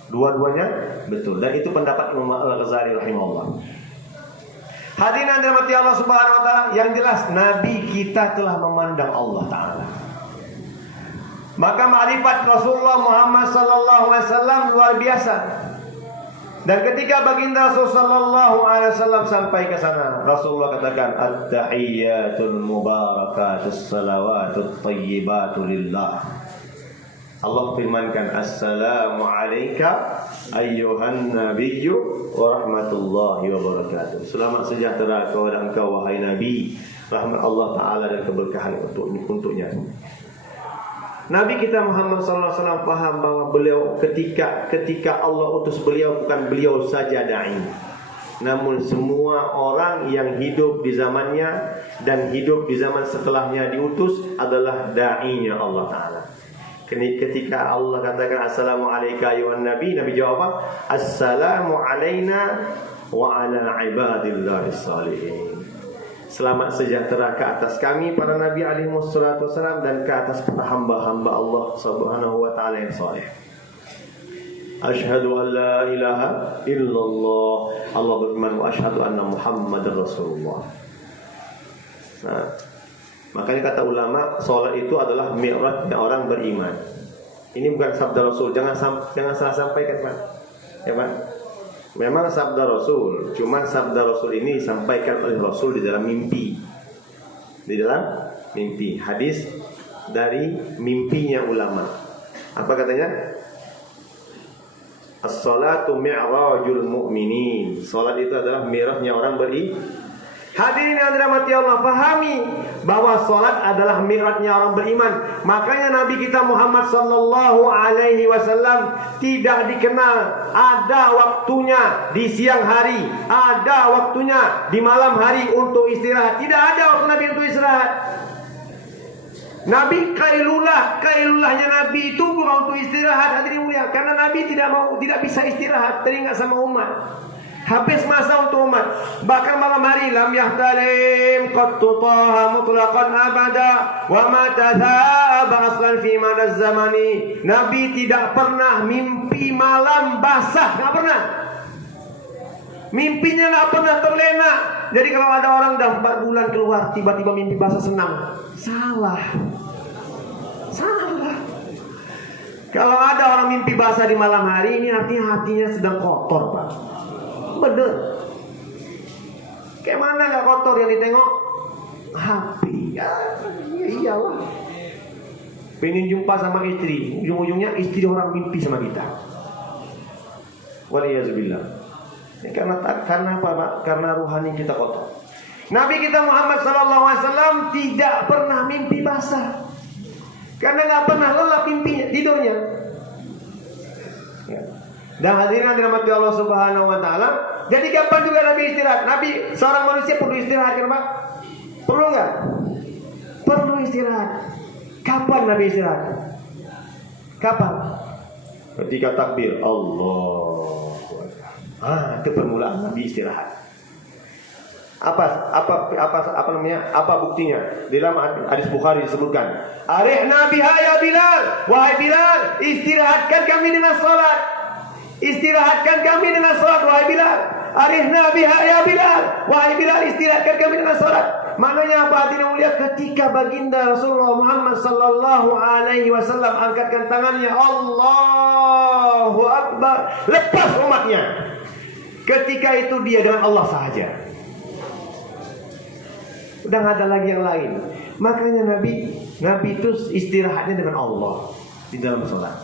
Dua-duanya betul, dan itu pendapat Imam Al-Ghazali rahimahullah. Hadirin yang dirahmati Allah Subhanahu wa taala, yang jelas Nabi kita telah memandang Allah Taala. Maka ma'rifat Rasulullah Muhammad sallallahu alaihi wasallam luar biasa. Dan ketika baginda Rasul sallallahu alaihi wasallam sampai ke sana, Rasulullah katakan, at-tahiyyatul mubarakatus salawatut thayyibatu lillah. Allah firmankan, assalamu alayka ayyuhan nabiyyu wa rahmatullahi wa barakatuh. Selamat sejahtera kepada engkau wahai Nabi, rahmat Allah Ta'ala dan keberkahan untuknya. Nabi kita Muhammad SAW paham bahwa beliau ketika Allah utus beliau, bukan beliau saja da'i, namun semua orang yang hidup di zamannya dan hidup di zaman setelahnya diutus adalah da'inya Allah Ta'ala. Ketika Allah katakan assalamu alayka ayuhan nabi, Nabi jawab apa? Assalamu alayna wa ala ibadillahi salihin. Selamat sejahtera ke atas kami para nabi alaihi wassalatu wassalam dan ke atas para hamba-hamba Allah subhanahu wa ta'ala yang saleh. Asyhadu an la ilaha illallah. Allah berfirman wa asyhadu anna Muhammadar Rasulullah. Nah, makanya kata ulama, salat itu adalah mi'rajnya orang beriman. Ini bukan sabda Rasul, jangan salah sampaikan, Pak. Ya, Pak. Memang sabda Rasul, cuma sabda Rasul ini disampaikan oleh Rasul di dalam mimpi. Di dalam mimpi. Hadis dari mimpinya ulama. Apa katanya? As-salatu mi'rajul mu'minin. Salat itu adalah mi'rajnya orang beriman. Hadirin yang dirahmati Allah, pahami bahwa salat adalah mi'rajnya orang beriman. Makanya Nabi kita Muhammad sallallahu alaihi wasallam tidak dikenal ada waktunya di siang hari, ada waktunya di malam hari untuk istirahat. Tidak ada waktu Nabi untuk istirahat. Nabi kailulahnya Nabi itu bukan untuk istirahat, hadirin mulia, karena Nabi tidak bisa istirahat, teringat sama umat. Habis masa untuk umat. Bahkan malam hari lam yahtalim qattu taha mutlaqan abada wa ma tadhaba aslan fi madaz zamani. Nabi tidak pernah mimpi malam basah, enggak pernah. Mimpinya enggak pernah terlena. Jadi kalau ada orang dah 4 bulan keluar tiba-tiba mimpi basah senang, salah. Kalau ada orang mimpi basah di malam hari, ini artinya hatinya sedang kotor, Pak. Bener. Kayak mana gak kotor yang ditengok? Hati. Ya iyalah. Pengen jumpa sama istri, ujung-ujungnya istri orang mimpi sama kita. Waliyazubillah. Ya, karena apa, Pak? Karena ruhani kita kotor. Nabi kita Muhammad SAW tidak pernah mimpi basah. Karena gak pernah lelap mimpinya, tidurnya. Ya. Dan hadirin dirahmati Allah Subhanahu wa taala. Jadi kapan juga Nabi istirahat? Nabi seorang manusia perlu istirahat, kan, Pak? Perlu enggak? Perlu istirahat. Kapan Nabi istirahat? Kapan? Ketika takbir Allahu Akbar. Itu permulaan Nabi istirahat. Apa namanya? Apa buktinya? Di dalam hadis Bukhari disebutkan, "Arihna biha ya Bilal." Wahai Bilal, istirahatkan kami dengan salat. Istirahatkan kami dengan salat, wahai Bilal. Arihna biha ya Bilal. Wahai Bilal, istirahatkan kami dengan salat. Maknanya apa? Hadirin mulia, ketika baginda Rasulullah Muhammad sallallahu alaihi wasallam angkatkan tangannya Allahu Akbar, lepas umatnya. Ketika itu dia dengan Allah sahaja. Udah gak ada lagi yang lain. Makanya Nabi itu istirahatnya dengan Allah di dalam sholat.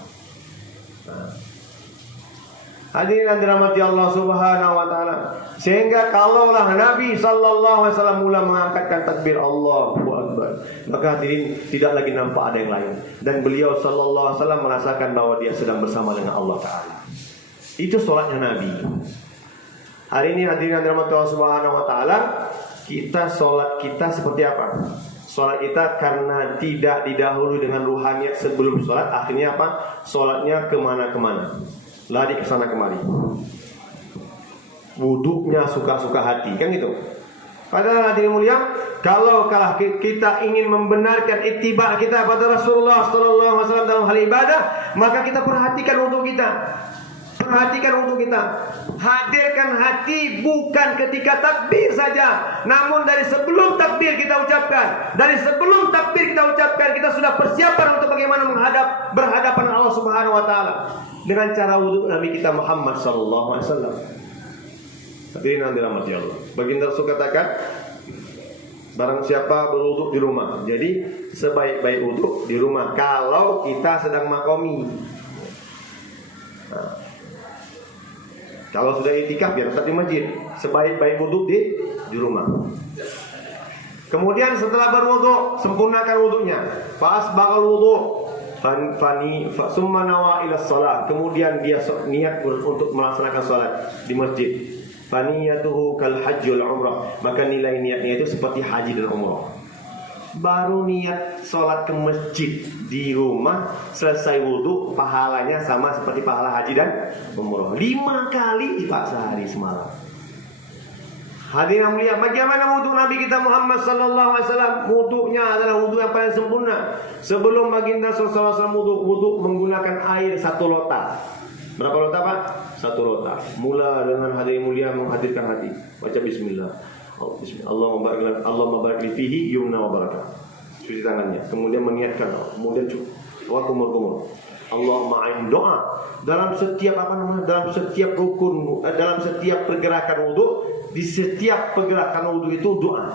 Hadirin yang dirahmati Allah Subhanahu wa taala. Sehingga kalaulah Nabi sallallahu alaihi wasallam mula mengangkatkan takbir Allahu Akbar, maka hadirin tidak lagi nampak ada yang lain, dan beliau sallallahu alaihi wasallam merasakan bahwa dia sedang bersama dengan Allah taala. Itu sholatnya Nabi. Hari ini hadirin yang dirahmati Allah Subhanahu wa taala, sholat kita seperti apa? Sholat kita karena tidak didahului dengan ruhaniyat sebelum sholat, akhirnya apa? Sholatnya kemana-kemana, lari ke sana kemari. Wuduknya suka-suka hati, kan gitu. Padahal hadirin mulia, kalau kita ingin membenarkan ittiba kita pada Rasulullah sallallahu alaihi wasallam dalam hal ibadah, maka kita perhatikan wudhu kita. Perhatikan wudhu kita. Hadirkan hati bukan ketika takbir saja, namun dari sebelum takbir kita ucapkan. Dari sebelum takbir kita ucapkan, kita sudah persiapan untuk bagaimana berhadapan Allah Subhanahu wa taala dengan cara wudhu Nabi kita Muhammad sallallahu alaihi wasallam. Hadirin yang dirahmati Allah. Baginda Rasul katakan, barang siapa berwudhu di rumah. Jadi sebaik-baik wudhu di rumah kalau kita sedang makomi. Nah, kalau sudah itikaf ya tetap di masjid. Sebaik-baik wudhu di rumah. Kemudian setelah berwudhu, sempurnakan wudhunya. Fa'asbaghal wudhu summa nawa ila shalah. Kemudian dia niat untuk melaksanakan salat di masjid. Faniyatuhu kal hajjul umrah. Maka nilai niatnya itu seperti haji dan umrah. baru niat sholat ke masjid di rumah, selesai wudhu, pahalanya sama seperti pahala haji dan umroh. 5 kali di sehari semalam. Hadirin yang mulia, bagaimana wudhu Nabi kita Muhammad sallallahu alaihi wasallam? Wudhunya adalah wudhu yang paling sempurna. Sebelum baginda sallallahu alaihi wasallam wudhu menggunakan air 1 lota. Berapa lota, Pak? 1 lota. Mula dengan hadirin mulia menghadirkan hati. Baca bismillah. Allahumma barik li fihi yumna wa barakah. Cuci tangannya, kemudian mengiatkan, kemudian kumur. Allahumma ain doa dalam setiap dalam setiap rukun, dalam setiap pergerakan wudu, di setiap pergerakan wudu itu doa.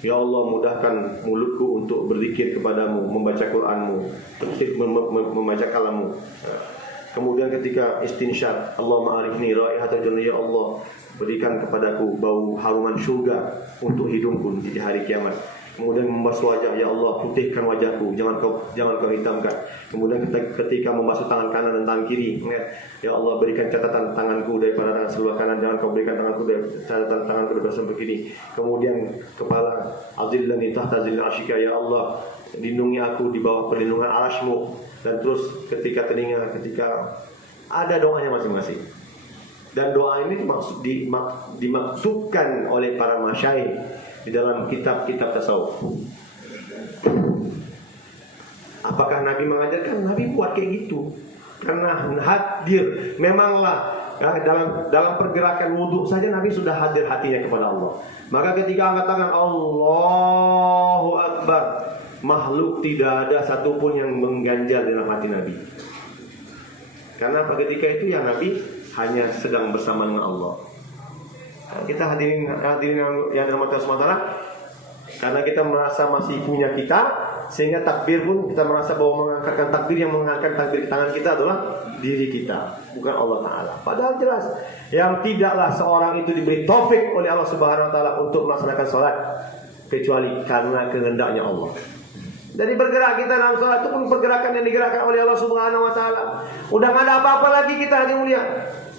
Ya Allah, mudahkan mulutku untuk berzikir kepadamu, membaca Qur'anmu, membaca kalammu. Kemudian ketika istinsyaq, Allahumma arifni raihatal jannah, ya Allah, berikan kepadaku bau haruman surga untuk hidungku di hari kiamat. Kemudian membasuh wajah, ya Allah, putihkan wajahku, jangan kau hitamkan. Kemudian ketika membasuh tangan kanan dan tangan kiri, ya Allah, berikan catatan tanganku daripada tangan sebelah kanan, jangan kau berikan tanganku dari catatan tanganku daripada sebelah kiri. Kemudian kepala, azillani tahta zilli arsyika, ya Allah, lindungi aku di bawah perlindungan arasy-Mu. Dan terus ketika telinga, ketika ada doanya masing-masing. Dan doa ini dimaksudkan oleh para masyayikh di dalam kitab-kitab tasawuf. Apakah Nabi mengajarkan? Nabi buat kayak gitu karena hadir. Memanglah dalam pergerakan wudhu saja Nabi sudah hadir hatinya kepada Allah. Maka ketika angkat tangan Allahu Akbar, makhluk tidak ada satupun yang mengganjal dalam hati Nabi. Karena ketika itu yang Nabi hanya sedang bersama dengan Allah. Kita hadirin yang dirahmati Allah SWT, karena kita merasa masih punya kita, sehingga takbir pun kita merasa bahwa mengangkatkan takbir, yang mengangkat takbir tangan kita adalah diri kita, bukan Allah Ta'ala. Padahal jelas yang tidaklah seorang itu diberi taufik oleh Allah Subhanahu Wa Ta'ala untuk melaksanakan sholat kecuali karena kehendaknya Allah. Jadi bergerak kita dalam sholat itu pun pergerakan yang digerakkan oleh Allah Subhanahu Wa Ta'ala. Udah gak ada apa-apa lagi kita, hadirin mulia.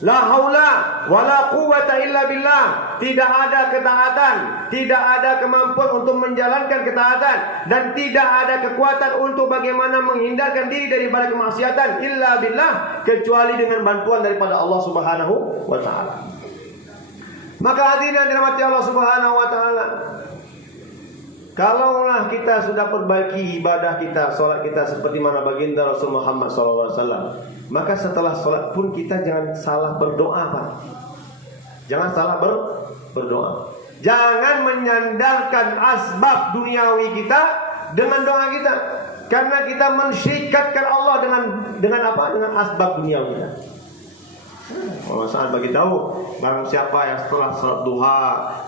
La haula wala quwwata illa billah. Tidak ada ketaatan, tidak ada kemampuan untuk menjalankan ketaatan, dan tidak ada kekuatan untuk bagaimana menghindarkan diri daripada kemaksiatan illa billah, kecuali dengan bantuan daripada Allah Subhanahu wa Ta'ala. Maka hadirin yang dirahmati Allah Subhanahu wa Ta'ala, kalaulah kita sudah perbaiki ibadah kita, solat kita seperti mana baginda Rasul Muhammad SAW, maka setelah solat pun kita jangan salah berdoa, Pak. Jangan salah berdoa. Jangan menyandarkan asbab duniawi kita dengan doa kita, karena kita mensyirikatkan Allah dengan apa? Dengan asbab duniawi kita. Allah saat bagi tahu barang siapa yang setelah salat duha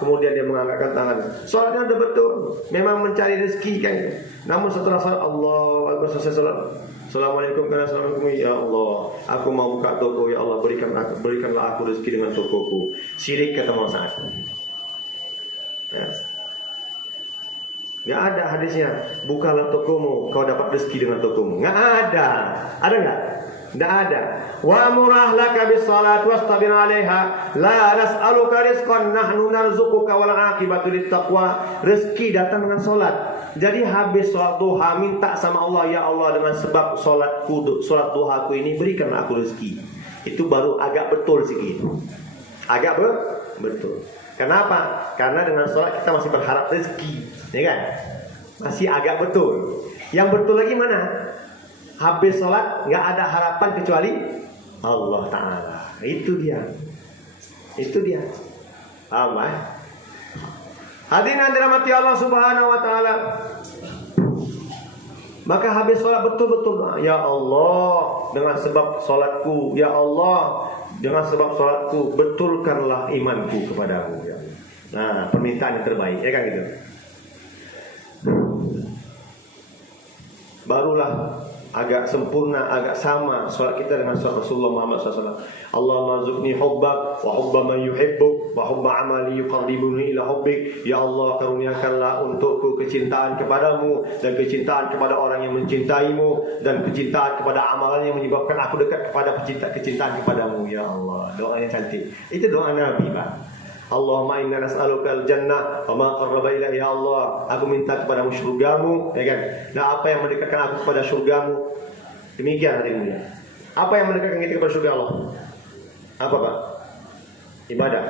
kemudian dia mengangkatkan tangan, salatnya sudah betul, memang mencari rezeki kan. Namun setelah salat Allah Akbar, selesai salat, Assalamualaikum warahmatullahi wabarakatuh, ya Allah, aku mau buka toko, ya Allah, berikanlah aku rezeki dengan tokoku. Syirik kata Allah saat. Ya. Gak ada hadisnya, bukalah tokomu, kau dapat rezeki dengan tokomu. Gak ada. Ada gak? Tidak ada. Wa murah laka bis salat wastabir 'alaiha la nas'aluka rizqan nahnu narzuquka wal 'aqibatu lit taqwa. Rezeki datang dengan salat. Jadi habis salat duha minta sama Allah, ya Allah, dengan sebab salat duhaku ini berikanlah aku rezeki. Itu baru agak betul sikit. Agak betul. Kenapa? Karena dengan salat kita masih berharap rezeki, ya kan? Masih agak betul. Yang betul lagi mana? Habis sholat nggak ada harapan kecuali Allah Ta'ala. Itu dia. Paham, ya? Hadirin yang dirahmati Allah Subhanahu Wa Ta'ala, maka habis sholat betul-betul, ya Allah, dengan sebab sholatku, ya Allah, dengan sebab sholatku betulkanlah imanku kepadamu, ya. Nah, permintaan yang terbaik, ya kan gitu. Barulah agak sempurna, agak sama sholat kita dengan sholat Rasulullah Muhammad SAW. Allahumma rzuqni hubbak wa hubba man yuhibbuk wa hubba amali yuqarribuni ila hubbik. Ya Allah, karuniakanlah untukku kecintaan kepadamu dan kecintaan kepada orang yang mencintaimu, dan kecintaan kepada amalan yang menyebabkan aku dekat kepada kecintaan kepadamu. Ya Allah, doanya cantik. Itu doa Nabi, Pak. Allahumma inna nas'alukal jannah wa ma qarraba ilaihi. Ya Allah, aku minta kepadamu surgamu, ya kan? Nah, apa yang mendekatkan aku kepada surgamu? Demikian hadirin mulia. Apa yang mendekatkan kita kepada surga Allah? Apa, Pak? Ibadah?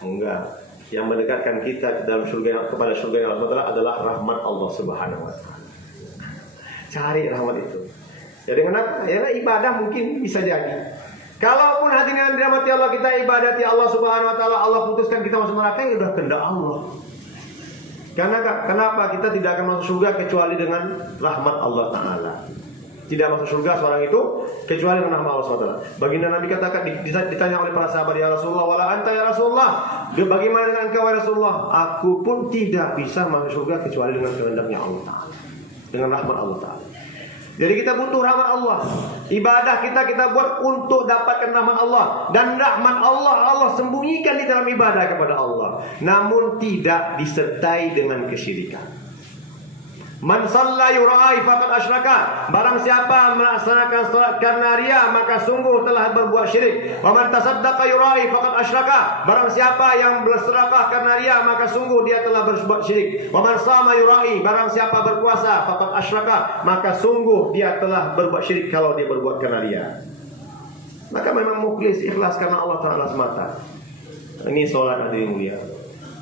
Enggak. Yang mendekatkan kita dalam surga kepada surga yang Allah adalah rahmat Allah Subhanahu wa taala. Cari rahmat itu. Jadi kenapa? Ya ibadah mungkin bisa jadi. Kalaupun hadirin yang dirahmati Allah, kita ibadati Allah Subhanahu wa taala, Allah putuskan kita masuk neraka, ya sudah kehendak Allah. Karena kenapa kita tidak akan masuk surga kecuali dengan rahmat Allah taala. Tidak masuk surga seorang itu kecuali dengan rahmat Allah SWT. Baginda Nabi katakan, ditanya oleh para sahabat, ya Rasulullah, wala anta ya Rasulullah, bagaimana dengan engkau ya Rasulullah? Aku pun tidak bisa masuk surga kecuali dengan kehendaknya Allah Ta'ala, dengan rahmat Allah Ta'ala. Jadi kita butuh rahmat Allah. Ibadah kita buat untuk dapatkan rahmat Allah. Dan rahmat Allah sembunyikan di dalam ibadah kepada Allah, namun tidak disertai dengan kesyirikan. Man shalla yura'i faqad asyraka. Barang siapa melaksanakan salat karena riya, maka sungguh telah berbuat syirik. Wa man tasaddaqa yura'i faqad asyraka. Barang siapa yang bersedekah karena riya, maka sungguh dia telah berbuat syirik. Wa man shama yura'i. Barang siapa berpuasa faqad asyraka, maka sungguh dia telah berbuat syirik kalau dia berbuat karena riya. Maka memang mukhlis, ikhlas karena Allah Ta'ala semata. Ini salat hadirin mulia.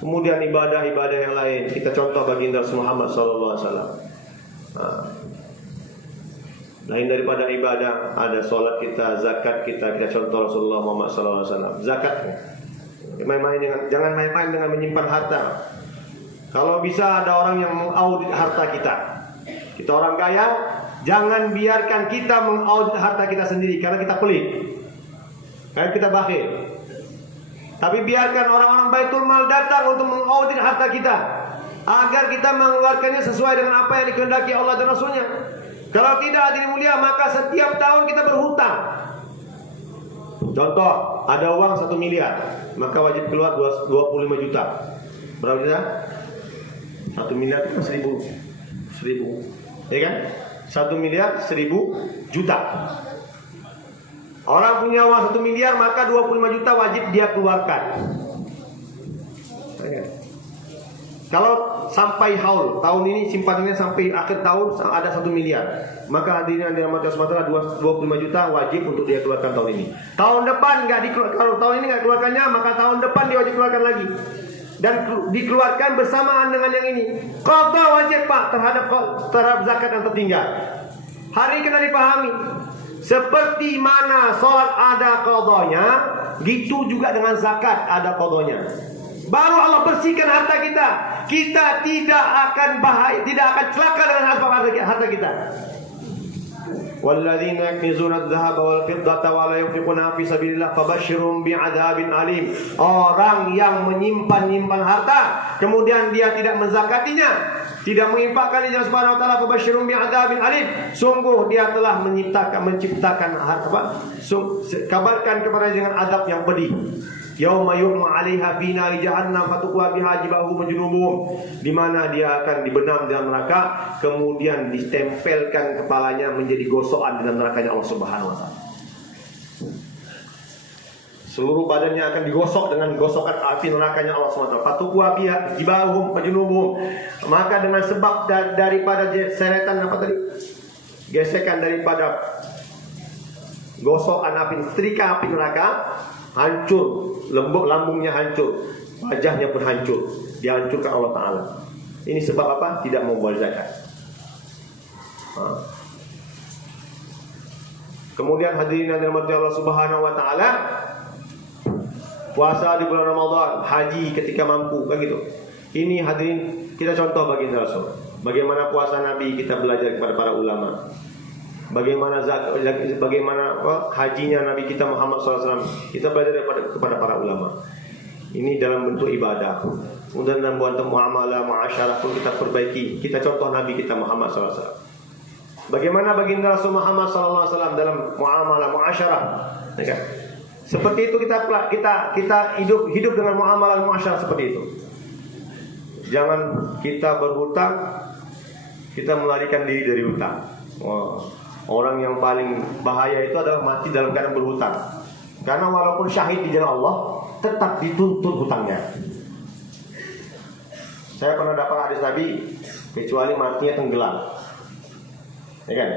Kemudian ibadah-ibadah yang lain, kita contoh baginda Muhammad sallallahu alaihi wasallam. Lain daripada ibadah, ada solat kita, zakat kita contoh Rasulullah Muhammad sallallahu alaihi wasallam. Zakat, jangan main-main dengan menyimpan harta. Kalau bisa ada orang yang mengaudit harta kita. Kita orang kaya, jangan biarkan kita mengaudit harta kita sendiri karena kita pelit. Karena kita bakhil. Tapi biarkan orang-orang Baitul Mal datang untuk mengaudit harta kita, agar kita mengeluarkannya sesuai dengan apa yang dikehendaki Allah dan Rasulnya. Kalau tidak, hadirin mulia, maka setiap tahun kita berhutang. Contoh, ada uang 1 miliar, maka wajib keluar 25 juta. Berapa juta? 1 miliar itu 1000. Ya kan? 1 miliar 1000 juta. Orang punya uang 1 miliar, maka 25 juta wajib dia keluarkan. Kalau sampai haul, tahun ini simpanannya sampai akhir tahun ada 1 miliar, maka hadirin yang dirahmati Allah Subhanahu wa taala 25 juta wajib untuk dia keluarkan tahun ini. Tahun depan enggak dikeluarkan, kalau tahun ini enggak keluarkannya, maka tahun depan dia wajib keluarkan lagi. Dan dikeluarkan bersamaan dengan yang ini. Qadha wajib, Pak, terhadap zakat yang tertinggal. Hari ini kena dipahami. Seperti mana sholat ada qadanya, gitu juga dengan zakat ada qadanya. Baru Allah bersihkan harta kita. Kita tidak akan bahaya, tidak akan celaka dengan harta kita. Walladzina yaknizuna adh-dhahaba wal fiddata wa la yunfiquna fi sabilillah fabashshirhum bi'adzabin alim. Orang yang menyimpan harta, kemudian dia tidak menzakatinya, tidak menginfakkan di jalan Subhanahu wa taala, fabashshirhum bi'adzabin alim. Sungguh dia telah menciptakan harta, kabarkan kepada dengan azab yang pedih. Yauma yuhma 'alaiha fi nari jahannam fatuqwa biha jibahuhum junubuhum, di mana dia akan dibenam dalam neraka, kemudian ditempelkan kepalanya menjadi gosokan dalam nerakanya Allah Subhanahu wa taala. Seluruh badannya akan digosok dengan gosokan api nerakanya Allah Subhanahu wa taala. Fatuqwa biha jibahuhum junubuhum, maka dengan sebab daripada seretan apa tadi? Gesekan daripada gosokan api, setrika api neraka, hancur, lambungnya hancur, wajahnya pun hancur, dihancurkan Allah Ta'ala. Ini sebab apa? Tidak mau bayar zakat. Kemudian hadirin yang dirahmati Allah Subhanahu wa taala, puasa di bulan Ramadan, haji ketika mampu, kan gitu. Ini hadirin kita contoh baginda Rasul. Bagaimana puasa Nabi, kita belajar kepada para ulama. Bagaimana hajinya Nabi kita Muhammad SAW, kita belajar kepada para ulama. Ini dalam bentuk ibadah. Kemudian dalam bentuk muamalah, muasyarah pun kita perbaiki. Kita contoh Nabi kita Muhammad SAW. Bagaimana baginda Rasul Muhammad SAW dalam muamalah, muasyarah. Seperti itu kita hidup dengan muamalah, muasyarah seperti itu. Jangan kita berhutang, kita melarikan diri dari hutang. Orang yang paling bahaya itu adalah mati dalam keadaan berhutang. Karena walaupun syahid di jalan Allah, tetap dituntut hutangnya. Saya pernah dapat hadis Nabi, kecuali matinya tenggelam. Ya kan?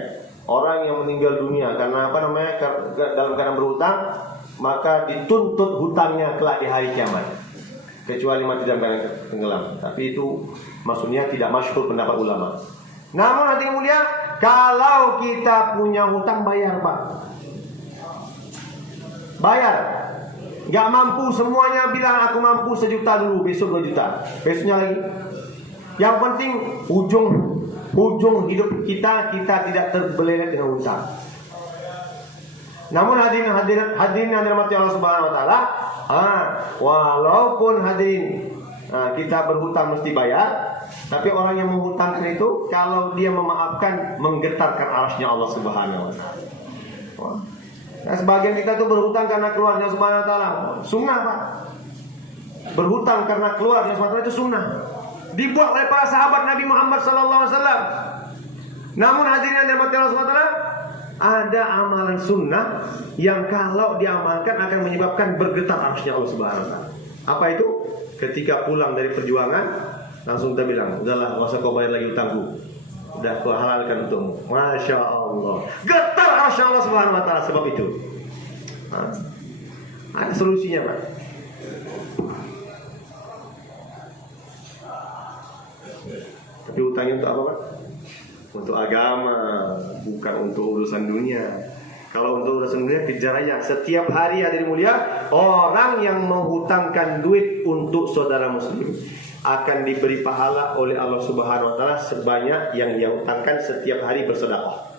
Orang yang meninggal dunia karena dalam keadaan berhutang, maka dituntut hutangnya kelak di hari kiamat. Kecuali mati dalam keadaan tenggelam. Tapi itu maksudnya tidak masyhur pendapat ulama. Namun hadirin mulia, kalau kita punya hutang, bayar Pak. Bayar. Gak mampu semuanya bilang aku mampu 1 juta dulu, besok 2 juta, besoknya lagi. Yang penting ujung hidup kita tidak terbelenggu dengan hutang. Namun hadirin yang dirahmati Allah Subhanahu wa taala, walaupun hadirin kita berhutang mesti bayar, tapi orang yang menghutangkan itu kalau dia memaafkan menggetarkan arasnya Allah Subhanahu wa taala. Nah, sebagian kita tuh berhutang karena keluarnya Subhanahu wa taala. Sunnah Pak. Berhutang karena keluarnya Subhanahu wa taala itu sunnah. Dibuat oleh para sahabat Nabi Muhammad sallallahu alaihi wasallam. Namun hadirin yang dirahmati Allah Subhanahu wa taala, ada amalan sunnah yang kalau diamalkan akan menyebabkan bergetar arasnya Allah Subhanahu wa taala. Apa itu? Ketika pulang dari perjuangan, langsung kita bilang, udahlah, enggak usah kau bayar lagi utangku. Udah kau halalkan untukmu. Masya Allah. Getar arasnya Allah Subhanahu wa taala sebab itu. Ada solusinya Pak. Tapi utangnya untuk apa Pak? Untuk agama, bukan untuk urusan dunia. Kalau untuk urusan dunia kejar aja. Setiap hari hadirin mulia, orang yang menghutangkan duit untuk saudara muslim akan diberi pahala oleh Allah Subhanahu wa taala sebanyak yang dia hutangkan setiap hari bersedekah.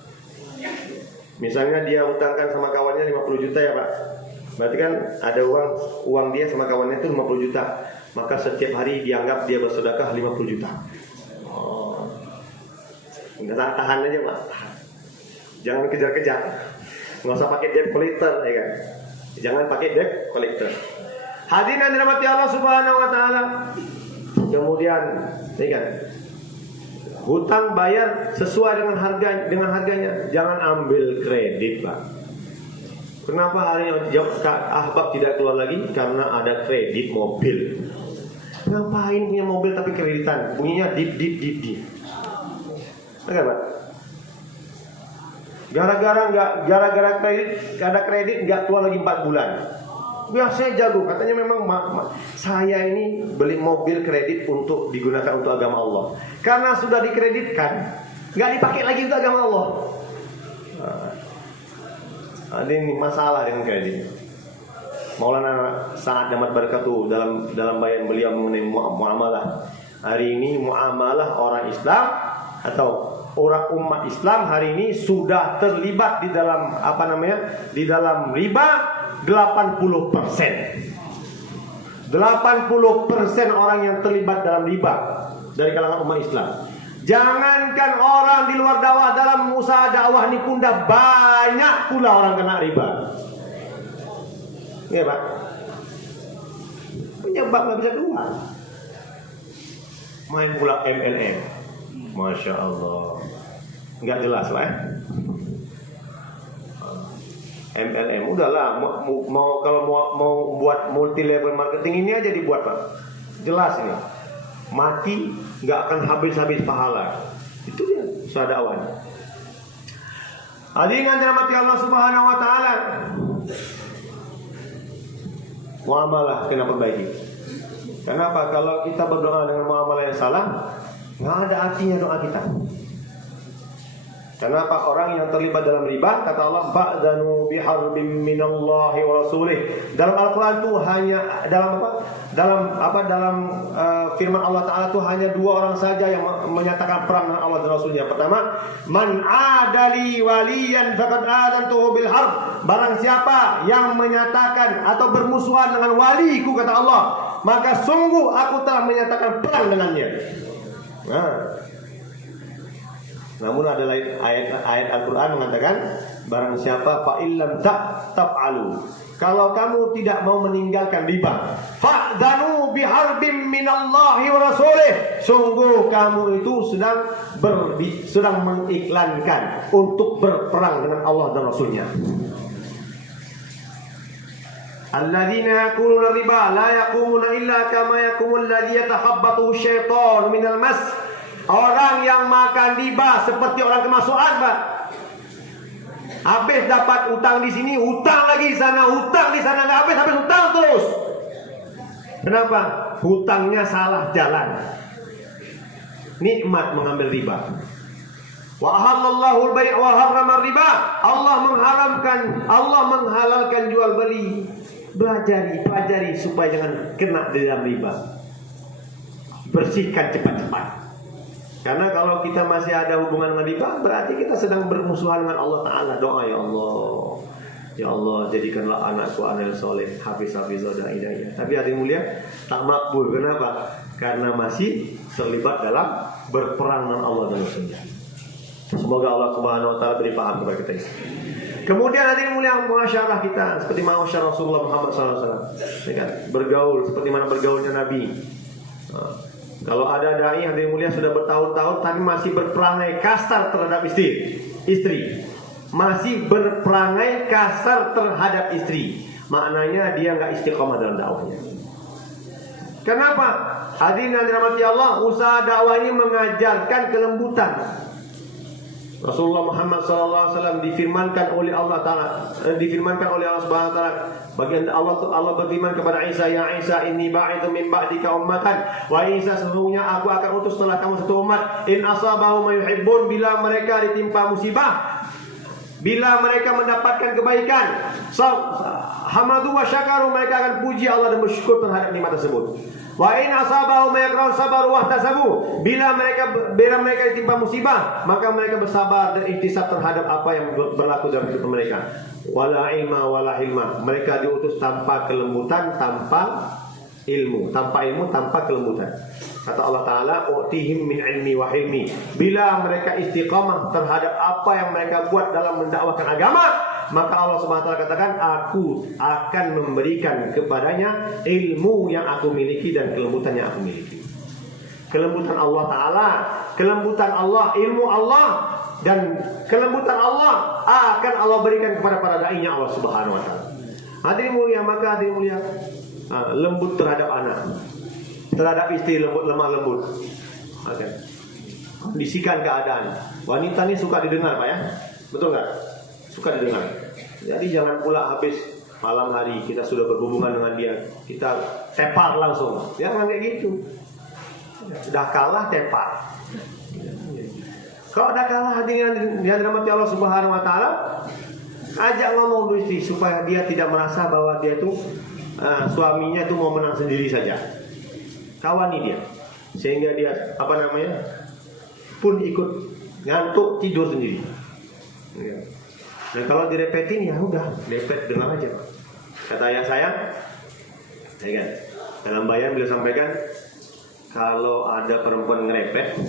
Misalnya dia hutangkan sama kawannya 50 juta ya Pak. Berarti kan ada uang dia sama kawannya itu 50 juta. Maka setiap hari dianggap dia bersedekah 50 juta. Enggak, tahan aja Pak. Jangan kejar-kejar. Enggak usah pakai debt collector ya kan. Jangan pakai debt collector. Hadirin yang dirahmati Allah Subhanahu wa taala. Kemudian, ya kan, hutang bayar sesuai dengan harganya. Jangan ambil kredit Pak. Kenapa hari ini ahbab tidak keluar lagi? Karena ada kredit mobil. Ngapain punya mobil tapi kreditan? Bunyinya dip. Enggak Pak? Gara-gara kredit nggak keluar lagi 4 bulan. Biasanya jago, katanya memang saya ini beli mobil kredit untuk digunakan untuk agama Allah. Karena sudah dikreditkan, nggak dipakai lagi untuk agama Allah. Ada ini masalah dengan kredit. Maulana Sa'ad Damat Barakatuh dalam bayan beliau mengenai muamalah. Hari ini muamalah orang Islam atau orang umat Islam hari ini sudah terlibat di dalam di dalam riba 80%. 80% orang yang terlibat dalam riba dari kalangan umat Islam. Jangankan orang di luar dakwah, dalam usaha dakwah ini pun dah banyak pula orang kena riba. Iya Pak. Penyebab nggak bisa keluar. Main pula MLM. Masya Allah. Nggak jelas Pak. MLM, udahlah kalau mau buat multi level marketing ini aja dibuat Pak. Jelas ini. Mati nggak akan habis pahala. Itu dia usaha dakwah. Hadirin yang dirahmati Allah Subhanahu wa taala. Muamalah kena perbaiki. Kenapa? Kalau kita berdoa dengan muamalah yang salah, nggak ada artinya doa kita. Kenapa? Orang yang terlibat dalam riba, kata Allah, fa'dhanu biharbin minallahi wa rasulih. Dalam Al-Qur'an itu hanya dalam firman Allah Ta'ala itu hanya 2 orang saja yang menyatakan perang dengan Allah dan Rasulnya. Pertama, man adali waliyan faqad adantuhu bil harb. Barang siapa yang menyatakan atau bermusuhan dengan waliku, kata Allah, maka sungguh aku telah menyatakan perang dengannya. Namun ada ayat Al-Quran mengatakan, barang siapa fa'illam taf'alu, kalau kamu tidak mau meninggalkan riba, fa'dhanu biharbin minallahi wa rasulih, sungguh kamu itu sedang mengiklankan untuk berperang dengan Allah dan Rasulnya. Alladzina yakuluna riba la yaqumuna illa kama yaqumul ladzi yatakhabbathu syaitan minal mas. Orang yang makan riba seperti orang kemasukan, Pak. Habis dapat utang di sini, utang lagi di sana, utang di sana, nggak habis utang terus. Kenapa? Hutangnya salah jalan. Nikmat mengambil riba. Wa ahallallahu al-bai' wa harrama riba. Allah menghalalkan jual beli. Pelajari supaya jangan kena di dalam riba. Bersihkan cepat-cepat. Karena kalau kita masih ada hubungan dengan riba, berarti kita sedang bermusuhan dengan Allah Ta'ala. Doa, ya Allah, ya Allah, jadikanlah anakku anak soleh, hafiz-hafizah dan hidayah. Tapi hati mulia tak makbul. Kenapa? Karena masih terlibat dalam berperang dengan Allah dan Rasulnya. Semoga Allah Subhanahu Wa Taala beri paham kepada kita. Kemudian hadirin mulia muasyarah kita seperti muasyarah Rasulullah Muhammad SAW, bergaul seperti mana bergaulnya Nabi. Kalau ada dai hadirin mulia sudah bertahun-tahun tapi masih berperangai kasar terhadap istri, masih berperangai kasar terhadap istri, maknanya dia nggak istiqomah dalam dakwahnya. Kenapa? Hadirin yang dirahmati Allah, usaha dakwah ini mengajarkan kelembutan. Rasulullah Muhammad SAW difirmankan oleh Allah Taala, Subhanahu Wa Taala. Bagian Allah berfirman kepada Isa, ya Isa, inni ba'itsu min ba'dika ummatan. Wa Isa, sesungguhnya aku akan utus setelah kamu satu umat. In asabahu ma yuhibbun, bila mereka ditimpa musibah, bila mereka mendapatkan kebaikan, hamadu wa syakaru, mereka akan puji Allah dan bersyukur terhadap nikmat tersebut. Wa in asabahu ma yakrahu sabaru wa ihtasabu, bila mereka ditimpa musibah, maka mereka bersabar dan ihtisab terhadap apa yang berlaku dalam hidup mereka. Wala ilma wala hilma, mereka diutus tanpa kelembutan, tanpa ilmu, tanpa kelembutan. Kata Allah Ta'ala, u'tihim min ilmi wa hilmi, bila mereka istiqamah terhadap apa yang mereka buat dalam mendakwahkan agama, maka Allah Subhanahu Wa Taala katakan, aku akan memberikan kepadanya ilmu yang aku miliki dan kelembutan yang aku miliki. Kelembutan Allah Ta'ala, kelembutan Allah, ilmu Allah, dan kelembutan Allah akan Allah berikan kepada para da'inya Allah Subhanahu Wa Taala. Hadirin mulia, maka hadirin mulia, lembut terhadap anak, terhadap istri lemah lembut. Kondisikan keadaan. Wanita ini suka didengar, Pak, ya, betul nggak? Suka didengar. Jadi jangan pula habis malam hari kita sudah berhubungan dengan dia, kita tepar langsung. Jangan kayak gitu. Sudah kalah tepar. Kalau udah kalah, hadirin yang dirahmati Allah Subhanahu Wa Taala, ajak ngomong dulu istri supaya dia tidak merasa bahwa dia itu suaminya itu mau menang sendiri saja. Kawani dia sehingga dia pun ikut ngantuk tidur sendiri. Dan kalau direpetin, ya udah, repet dengar aja, Pak. Kata ayah saya, ya kan, dalam bayan beliau sampaikan, kalau ada perempuan ngerepet,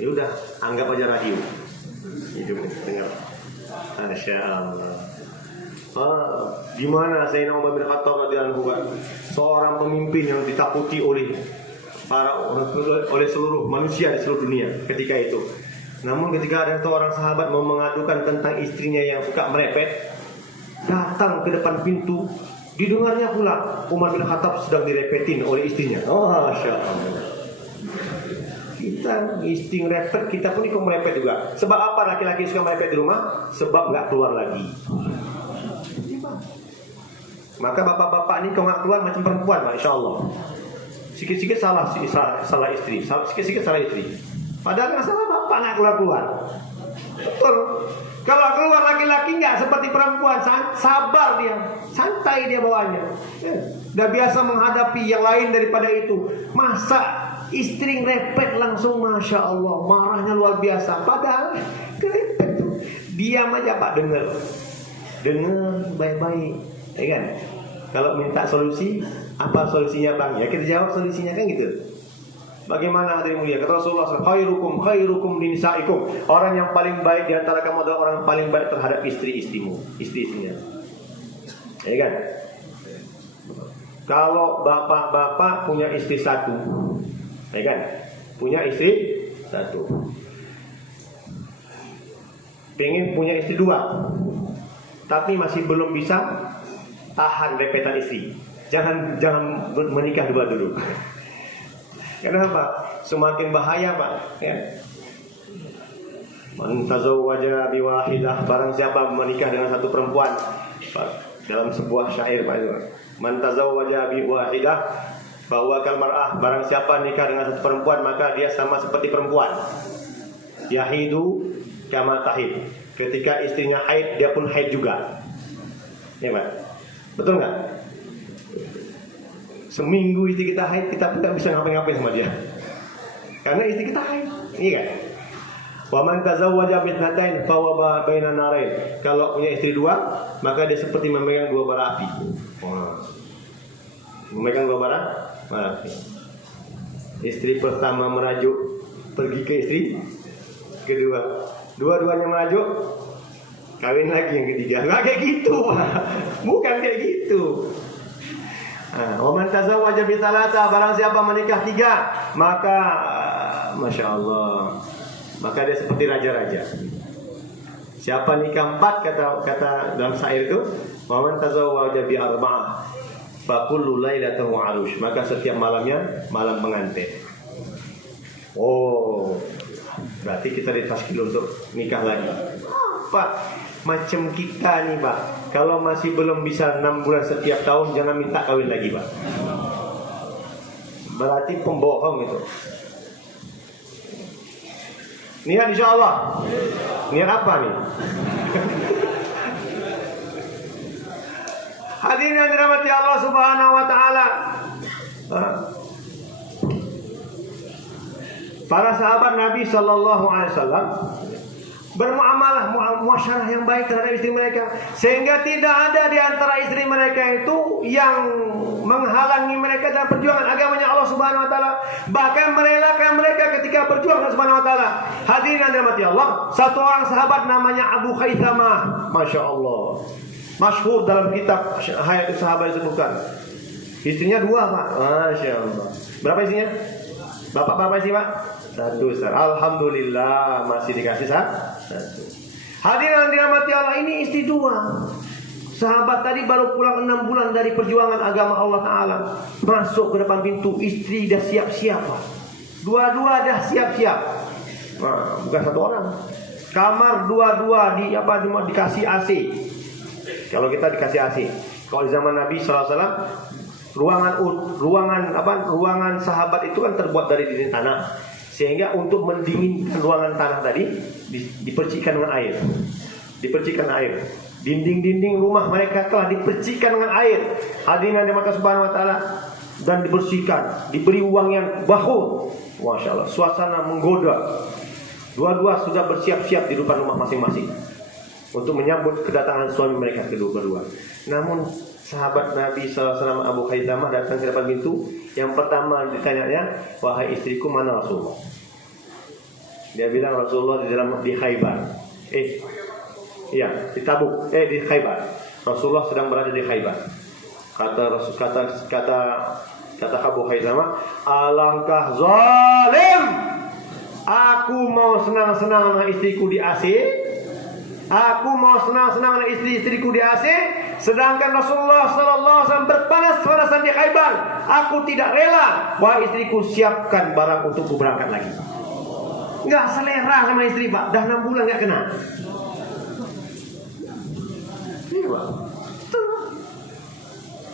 ya udah, anggap aja radio. Hidup dengar. Masya Allah. Gimana Sayyidina Umar bin Khattab radhiyallahu anhu, seorang pemimpin yang ditakuti oleh seluruh manusia di seluruh dunia ketika itu. Namun ketika ada seorang sahabat mau mengadukan tentang istrinya yang suka merepet, datang ke depan pintu, didengarnya pula Umar bin Khattab sedang direpetin oleh istrinya. Oh, Masya Allah. Kita istri ngerepet, kita pun ikut merepet juga. Sebab apa laki-laki suka merepet di rumah? Sebab nggak keluar lagi. Maka bapak-bapak ini kalau nggak keluar macam perempuan, Masya Allah. Sikit-sikit salah istri, sikit-sikit salah istri. Padahal nggak salah bapak nggak keluar. Betul. Kalau keluar laki-laki nggak seperti perempuan, sabar dia, santai dia bawaannya. Udah biasa menghadapi yang lain daripada itu. Masa istri ngerepet langsung, Masya Allah, marahnya luar biasa. Padahal ngerepet tuh, diam aja Pak, dengar baik-baik, ya kan? Kalau minta solusi, apa solusinya Bang? Ya kita jawab solusinya, kan gitu. Bagaimana hadirin mulia? Kata Rasulullah, khairukum linisaikum. Orang yang paling baik di antara kamu adalah orang yang paling baik terhadap istri-istrinya. Ya kan? Kalau bapak-bapak punya istri satu, ya kan? Punya istri satu. Pengen punya istri dua, tapi masih belum bisa tahan repetan istri. Jangan menikah dulu. Kenapa? Semakin bahaya, Pak. Ya. Man tazawwaja biwahidah, barang siapa menikah dengan satu perempuan, Pak, dalam sebuah syair, Pak, man tazawwaja biwahidah bahwa kal mar'ah, barang siapa nikah dengan satu perempuan maka dia sama seperti perempuan. Yahidu kama tahid, ketika istrinya haid dia pun haid juga. Ya, Pak. Betul nggak? Seminggu istri kita haid, kita pun nggak bisa ngapain-ngapain sama dia, karena istri kita haid. Iya kan? Wa man tazawwaja bitnatain fa wa baina narain. Kalau punya istri dua, maka dia seperti memegang dua bara api. Memegang dua bara api. Istri pertama merajuk, pergi ke istri kedua. Dua-duanya merajuk, kawin lagi yang ketiga. Enggak kayak gitu, Pak. Bukan kayak gitu. Wa man tazawwaja bi thalatha, barang siapa menikah tiga, maka Masya Allah, maka dia seperti raja-raja. Siapa nikah empat, kata dalam syair itu, wa man tazawwaja bi arba'ah fa kullu lailatahu arush, maka setiap malamnya malam pengantin. Oh, berarti kita ditafsir untuk nikah lagi. Pak, macam kita nih, Pak, kalau masih belum bisa 6 bulan setiap tahun, jangan minta kawin lagi, Pak. Berarti pembohong itu. Niat insya Allah. Niat apa nih? Hadirin yang dirahmati Allah Subhanahu wa taala. Para sahabat Nabi sallallahu alaihi wasallam bermuamalah muasyarah yang baik terhadap istri mereka, sehingga tidak ada di antara istri mereka itu yang menghalangi mereka dalam perjuangan agamanya Allah Subhanahu wa taala, bahkan merelakan mereka ketika berjuang dengan Subhanahu wa taala. Hadirin yang dirahmati Allah, satu orang sahabat namanya Abu Khaisamah, Masya Allah, masyhur dalam kitab Hayatus Sahabat disebutkan. Istrinya dua, Pak. Masya Allah. Berapa istrinya? Bapak berapa istri, Pak? Satu, Ustaz. Alhamdulillah masih dikasih satu. Hadirin yang dirahmati Allah, ini istri dua. Sahabat tadi baru pulang 6 bulan dari perjuangan agama Allah Ta'ala. Masuk ke depan pintu, istri dah siap-siap, Pak. Dua-dua dah siap-siap. Nah, bukan satu orang. Kamar dua-dua dikasih AC. Kalau kita dikasih AC. Kalau di zaman Nabi SAW, ruangan sahabat itu kan terbuat dari dinding tanah, sehingga untuk mendinginkan ruangan tanah tadi dipercikkan dengan air. Dinding-dinding rumah mereka telah dipercikkan dengan air. Hadirin yang dirahmati Subhanahu wa taala, dan dibersihkan, diberi uang yang bakhur. Masya Allah, suasana menggoda. Dua-dua sudah bersiap-siap di depan rumah masing-masing untuk menyambut kedatangan suami mereka kedua-dua. Namun sahabat Nabi SAW Abu Khaisamah datang ke depan pintu. Yang pertama ditanyanya, wahai istriku, mana Rasulullah? Dia bilang, Rasulullah di Khaybar. Di Tabuk, di Khaybar. Rasulullah sedang berada di Khaybar. Kata Abu Khaisamah, alangkah zalim. Aku mau senang-senang dengan istriku di AC. Aku mau senang-senang dengan istri-istriku di AC, sedangkan Rasulullah SAW berpanas-panasan di Khaybar. Aku tidak rela. Wahai istriku, siapkan barang untukku berangkat lagi. Nggak selera sama istri, Pak. Dah 6 bulan nggak kena.